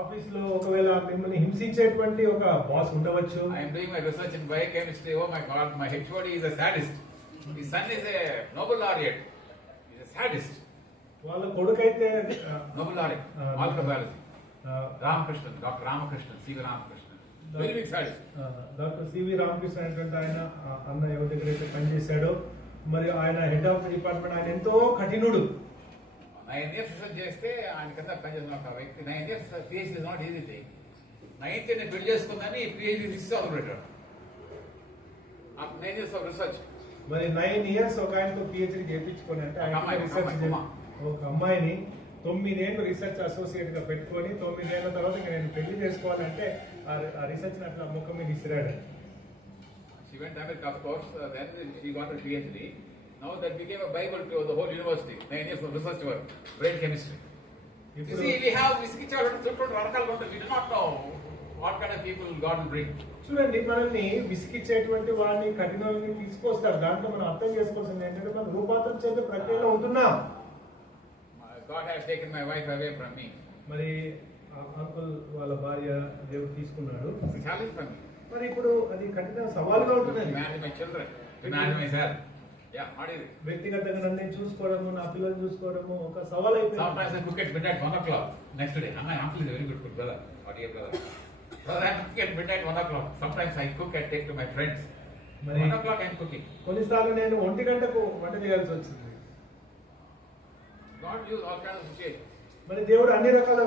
ఆఫీస్ లో ఒకవేళ మిమ్మల్ని హింసించేటువంటి ఒక బాస్ ఉండవచ్చు. I am doing my research in biochemistry. Oh my God, my HOD is a sadist. His son is a Nobel laureate. He is a sadist. వాళ్ళ కొడుకైతే Nobel laureate, microbiology. Ramakrishnan, Dr. Ramakrishnan, C.V. Ramakrishnan. Very big sadist. Doctor CV Ramakrishna అనేటువంటి ఆయన అన్న ఎవరి దగ్గర అయితే పనిచేశాడో, మరి ఆయన head of the department, ఆయన ఎంతో కఠినుడు. 9 years రిసర్చ్ చేస్తే ఆయన కింద పనిచేస్తున్న ఒక వ్యక్తి 9 years PhD is not easy thing. 9th నేను పెళ్లి చేసుకుందని PhD తీసుకోగలుగుతాడు. 9 years of research. మరి 9 years ఒక ఆయనతో PhD చేయించుకొని అంటే ఆయన రీసెర్చ్ ఒక అమ్మాయిని 9 ఏళ్ళు రీసెర్చ్ అసోసియేట్ గా పెట్టుకొని 9 ఏళ్ల తర్వాత నేను పెళ్లి చేసుకోవాలంటే ఆ రీసెర్చ్ అట్లా ముఖం మీద ఇసిరాడు. She went to America, of course. Then she got her PhD. Now that became a Bible to the whole university. 9 years of research work, brain chemistry. You see, we have rakaluga untayi. We do not know what kind of people God will bring. చూడండి, మనల్ని విసిగిచ్చేటువంటి వాడిని, కఠినాలని తీసుకొస్తారు. దాంట్లో మనం అర్థం చేసుకోవాల్సింది ఏంటంటే మనం రూపాంతరం చెందే ప్రక్రియలో ఉంటున్నాం. God has taken my wife away from me. మరి అంకుల్ వాళ్ళ భార్య దేవుడు తీసుకున్నాడు. It's a challenge for me. మరి ఇప్పుడు అది కఠిన సవాలుగా ఉంటుంది. Manage my children, manage myself. Yeah, what is it? వ్యక్తిగతంగా నన్ను చూసుకోవడము, నా పిల్లల్ని చూసుకోవడము ఒక సవాల్ అయిపోయింది. Sometimes I cook at midnight 1 o'clock. Next day, my uncle is a very good cook, brother. Or dear brother. Brother, I cook at midnight 1 o'clock. Sometimes I cook and take to my friends. 1 o'clock I am cooking. కొన్నిసార్లు నేను 1 గంటకు వంట చేయాల్సి వచ్చింది. God use all kinds of situations. మరి దేవుడు అన్ని రకాల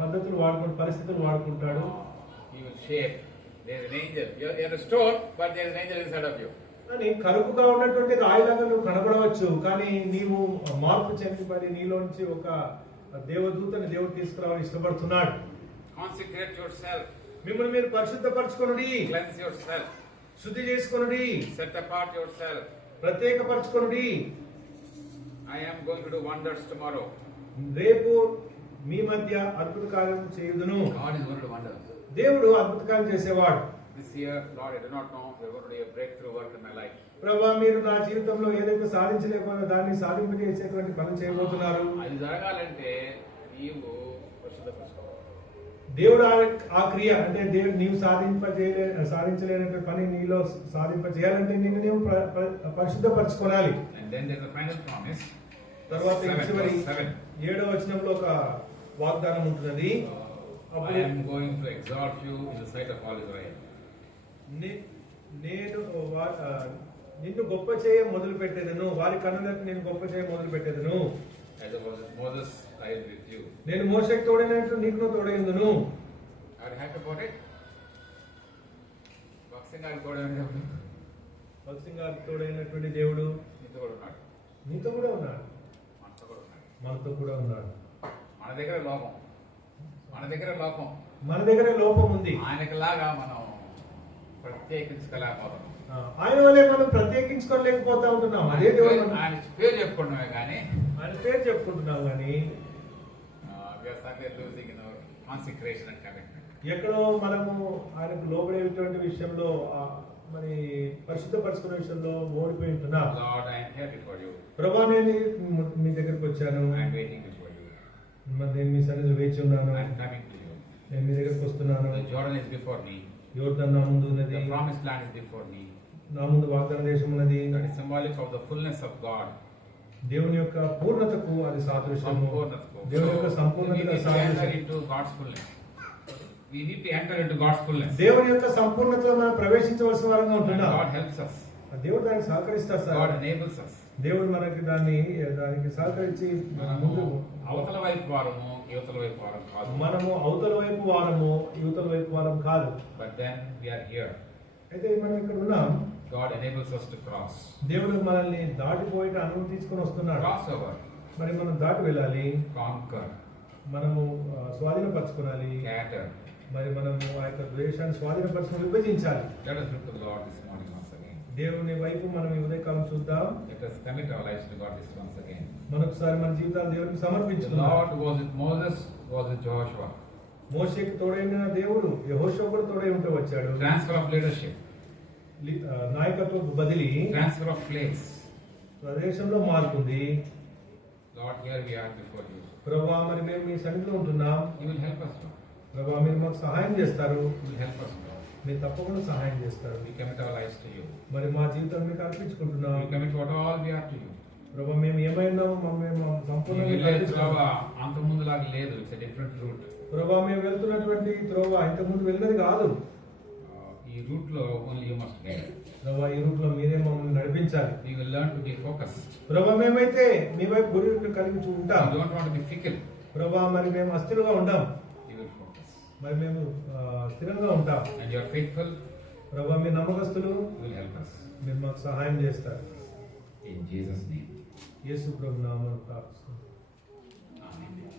పద్ధతులు వాడుకుంటాడు, పరిస్థితులు వాడుకుంటాడు. He will shape. There is an angel. You are a stone, but there is an angel inside of you. కానీ కరుకుగా ఉన్నటువంటి రాయిలాగా నువ్వు కనబడవచ్చు, కానీ నీవు మార్పు చెందిబడి నీలోంచి ఒక దేవదూతని దేవుడు తీసుకురావాలని ఇష్టపడుతున్నాడు. Consecrate yourself. మిమ్మల్ని మీరు పరిశుద్ధపరచుకొనుడి, Cleanse yourself. శుద్ధి చేసుకొనుడి, Set apart yourself. ప్రత్యేకపరచుకొనుడి. I am going to do wonders tomorrow. రేపు మీ మధ్య అద్భుత కార్యం చేయుదును. God is going to do wonders. దేవుడు అద్భుత కార్యం చేసేవాడు. This year, Lord, I do not know if you are going to do a breakthrough work in my life. ప్రభువా, మీరు నా జీవితంలో ఏదైతే సాధించలేకపోయినా దాన్ని సాధింపజేసేటువంటి పనులు చేయబోతున్నారు. అది జరగాలంటే నీవు పరిశుద్ధపరచుకోవాలి. దేవుడు ఆ క్రియ అంటే దేవుడు నీవు సాధించలేనటువంటి పని నీలో సాధింపజేయాలంటే నీవు పరిశుద్ధపరచుకోవాలి. And then there is a final promise. తర్వాత చివరి 7వ వచనంలో ఒక వాగ్దానం ఉంటున్నది. అప్పుడు I am going to exalt you in the sight of all Israel. నేను నిన్ను గొప్ప చేయ మొదలు పెట్టేదను, వారి కన్నులకు నేను గొప్ప చేయ మొదలు పెట్టేదను. As I was with Moses, I will with you. నేను మోషేకు తోడైనట్లు నీకు తోడైందును. Are you happy about it? Boxing గారికి తోడైనప్పుడు భక్తి గారికి తోడైనటువంటి దేవుడు నీతో కూడా ఉన్నాడు. నీతో కూడా ఉన్నాడు, మనతో కూడా ఉన్నాడు. మనతో కూడా ఉన్నాడు. మన దగ్గర లోపం, మన దగ్గర లోపం, మన దగ్గర లోపం ఉంది. ఆయనకిలాగా మనం ప్రత్యేకించగలేకపోతున్నాం. ఆయన వల్లే మనం ప్రత్యేకించుకోలేకపోతా ఉంటున్నాం. అదే దేవుడు ఆయన పేరు చెప్పుకుంటున్నామే కానీ ఆయన పేరు చెప్పుకుంటున్నాం కానీ కాన్సిక్రేషన్ అండ్ కమిట్మెంట్ ఎక్కడో మనము ఆయనకు లోబడేటువంటి విషయంలో మరి పరిశుద్ధపరచుకునే విషయంలో ఓడిపోయి ఉంటున్నాం. ప్రభా నేను మీ దగ్గరకు వచ్చాను, మరి నేను మీ సన్నిధిలో వేచి ఉన్నాను, నేను మీ దగ్గరకు వస్తున్నాను. యోర్దాను నా ముందు ఉన్నది, నా ముందు వాగ్దాన దేశం ఉన్నది. దేవుని యొక్క పూర్ణతకు అది సాదృశ్యము, దేవుని యొక్క సంపూర్ణతకు సాదృశ్యం. దేవుని యొక్క సంపూర్ణతలో మనం ప్రవేశించవలసిన వారంగా ఉంటున్నాం. దేవుడు దానికి సహకరిస్తారు సార్. దేవుడు మనకి దానికి సహకరించి అవతల వైపు వారము యువతల వైపు వారం కాదు, మనము అవతల వైపు వారము యువతల వైపు వారం కాదు. But then we are here. అయితే మనం ఇక్కడ ఉన్నాం. God enables us to cross. దేవుడు మనల్ని దాటిపోయేట అనుమతి తీసుకొని వస్తున్నాడు. Cross over. మరి మనం దాటి వెళ్ళాలి, Conquer. మనము స్వాధీనపరచుకోవాలి. Scatter. మరి మనము ఆ యొక్క ద్వేషాన్ని స్వాధీనపరచుకొని విభజించాలి. Let us look to the Lord this morning once again. దేవుని వైపు మనం ఈ ఉదయకాలం చూద్దాం. Let us commit our lives to God this once again. మరొకసారి మన జీవితాలు దేవునికి The సమర్పించుకుందాం. Lord was with Moses, was with Joshua. మోషేకి తోడైన దేవుడు యెహోషువ కూడా తోడై ఉంటూ వచ్చాడు. Transfer of leadership. నాయకత్వ బదిలీ, Transfer of place. ప్రదేశంలో మారుతుంది. Lord, here we are before you. ప్రభువా మరి మేము మీ సన్నిధిలో ఉంటున్నాం. You will help us, Lord. ప్రభువా మీరు మాకు సహాయం చేస్తారు. You will help us, Lord. మీరు తప్పకుండా సహాయం చేస్తారు. We commit our lives to you. మరి మా జీవితం మీకు అర్పించుకుంటున్నాం. We commit what all we are to you. ప్రభువా మేము ఏమైనామో మేము సంపూర్ణంగా అంతకుముందులాగా లేదు. It's a different route. ప్రభువా మేము వెళ్తున్నటువంటి త్రోవ ఇంతకుముందు వెళ్ళినది కాదు. ఈ రూట్ లో ఓన్లీ యు మస్ట్ గైడ్. ప్రభువా ఈ రూట్ లో మీరే మమ్మల్ని నడిపించాలి. We will learn to be focused. ప్రభువా మేమైతే మీ వైపు గురి కలిగి ఉంటాం. We don't want to be fickle. ప్రభువా మరి మేము అస్థిరంగా ఉండం. You will focus. మరి మేము స్థిరంగా ఉంటాం. And you are faithful. ప్రభువా మీరు నమ్మకస్తులు. You will help us. మీరు మాకు సహాయం చేస్తారు. In Jesus' name. యేసు ప్రభు నామములో ప్రార్థిస్తున్నాం. Amen.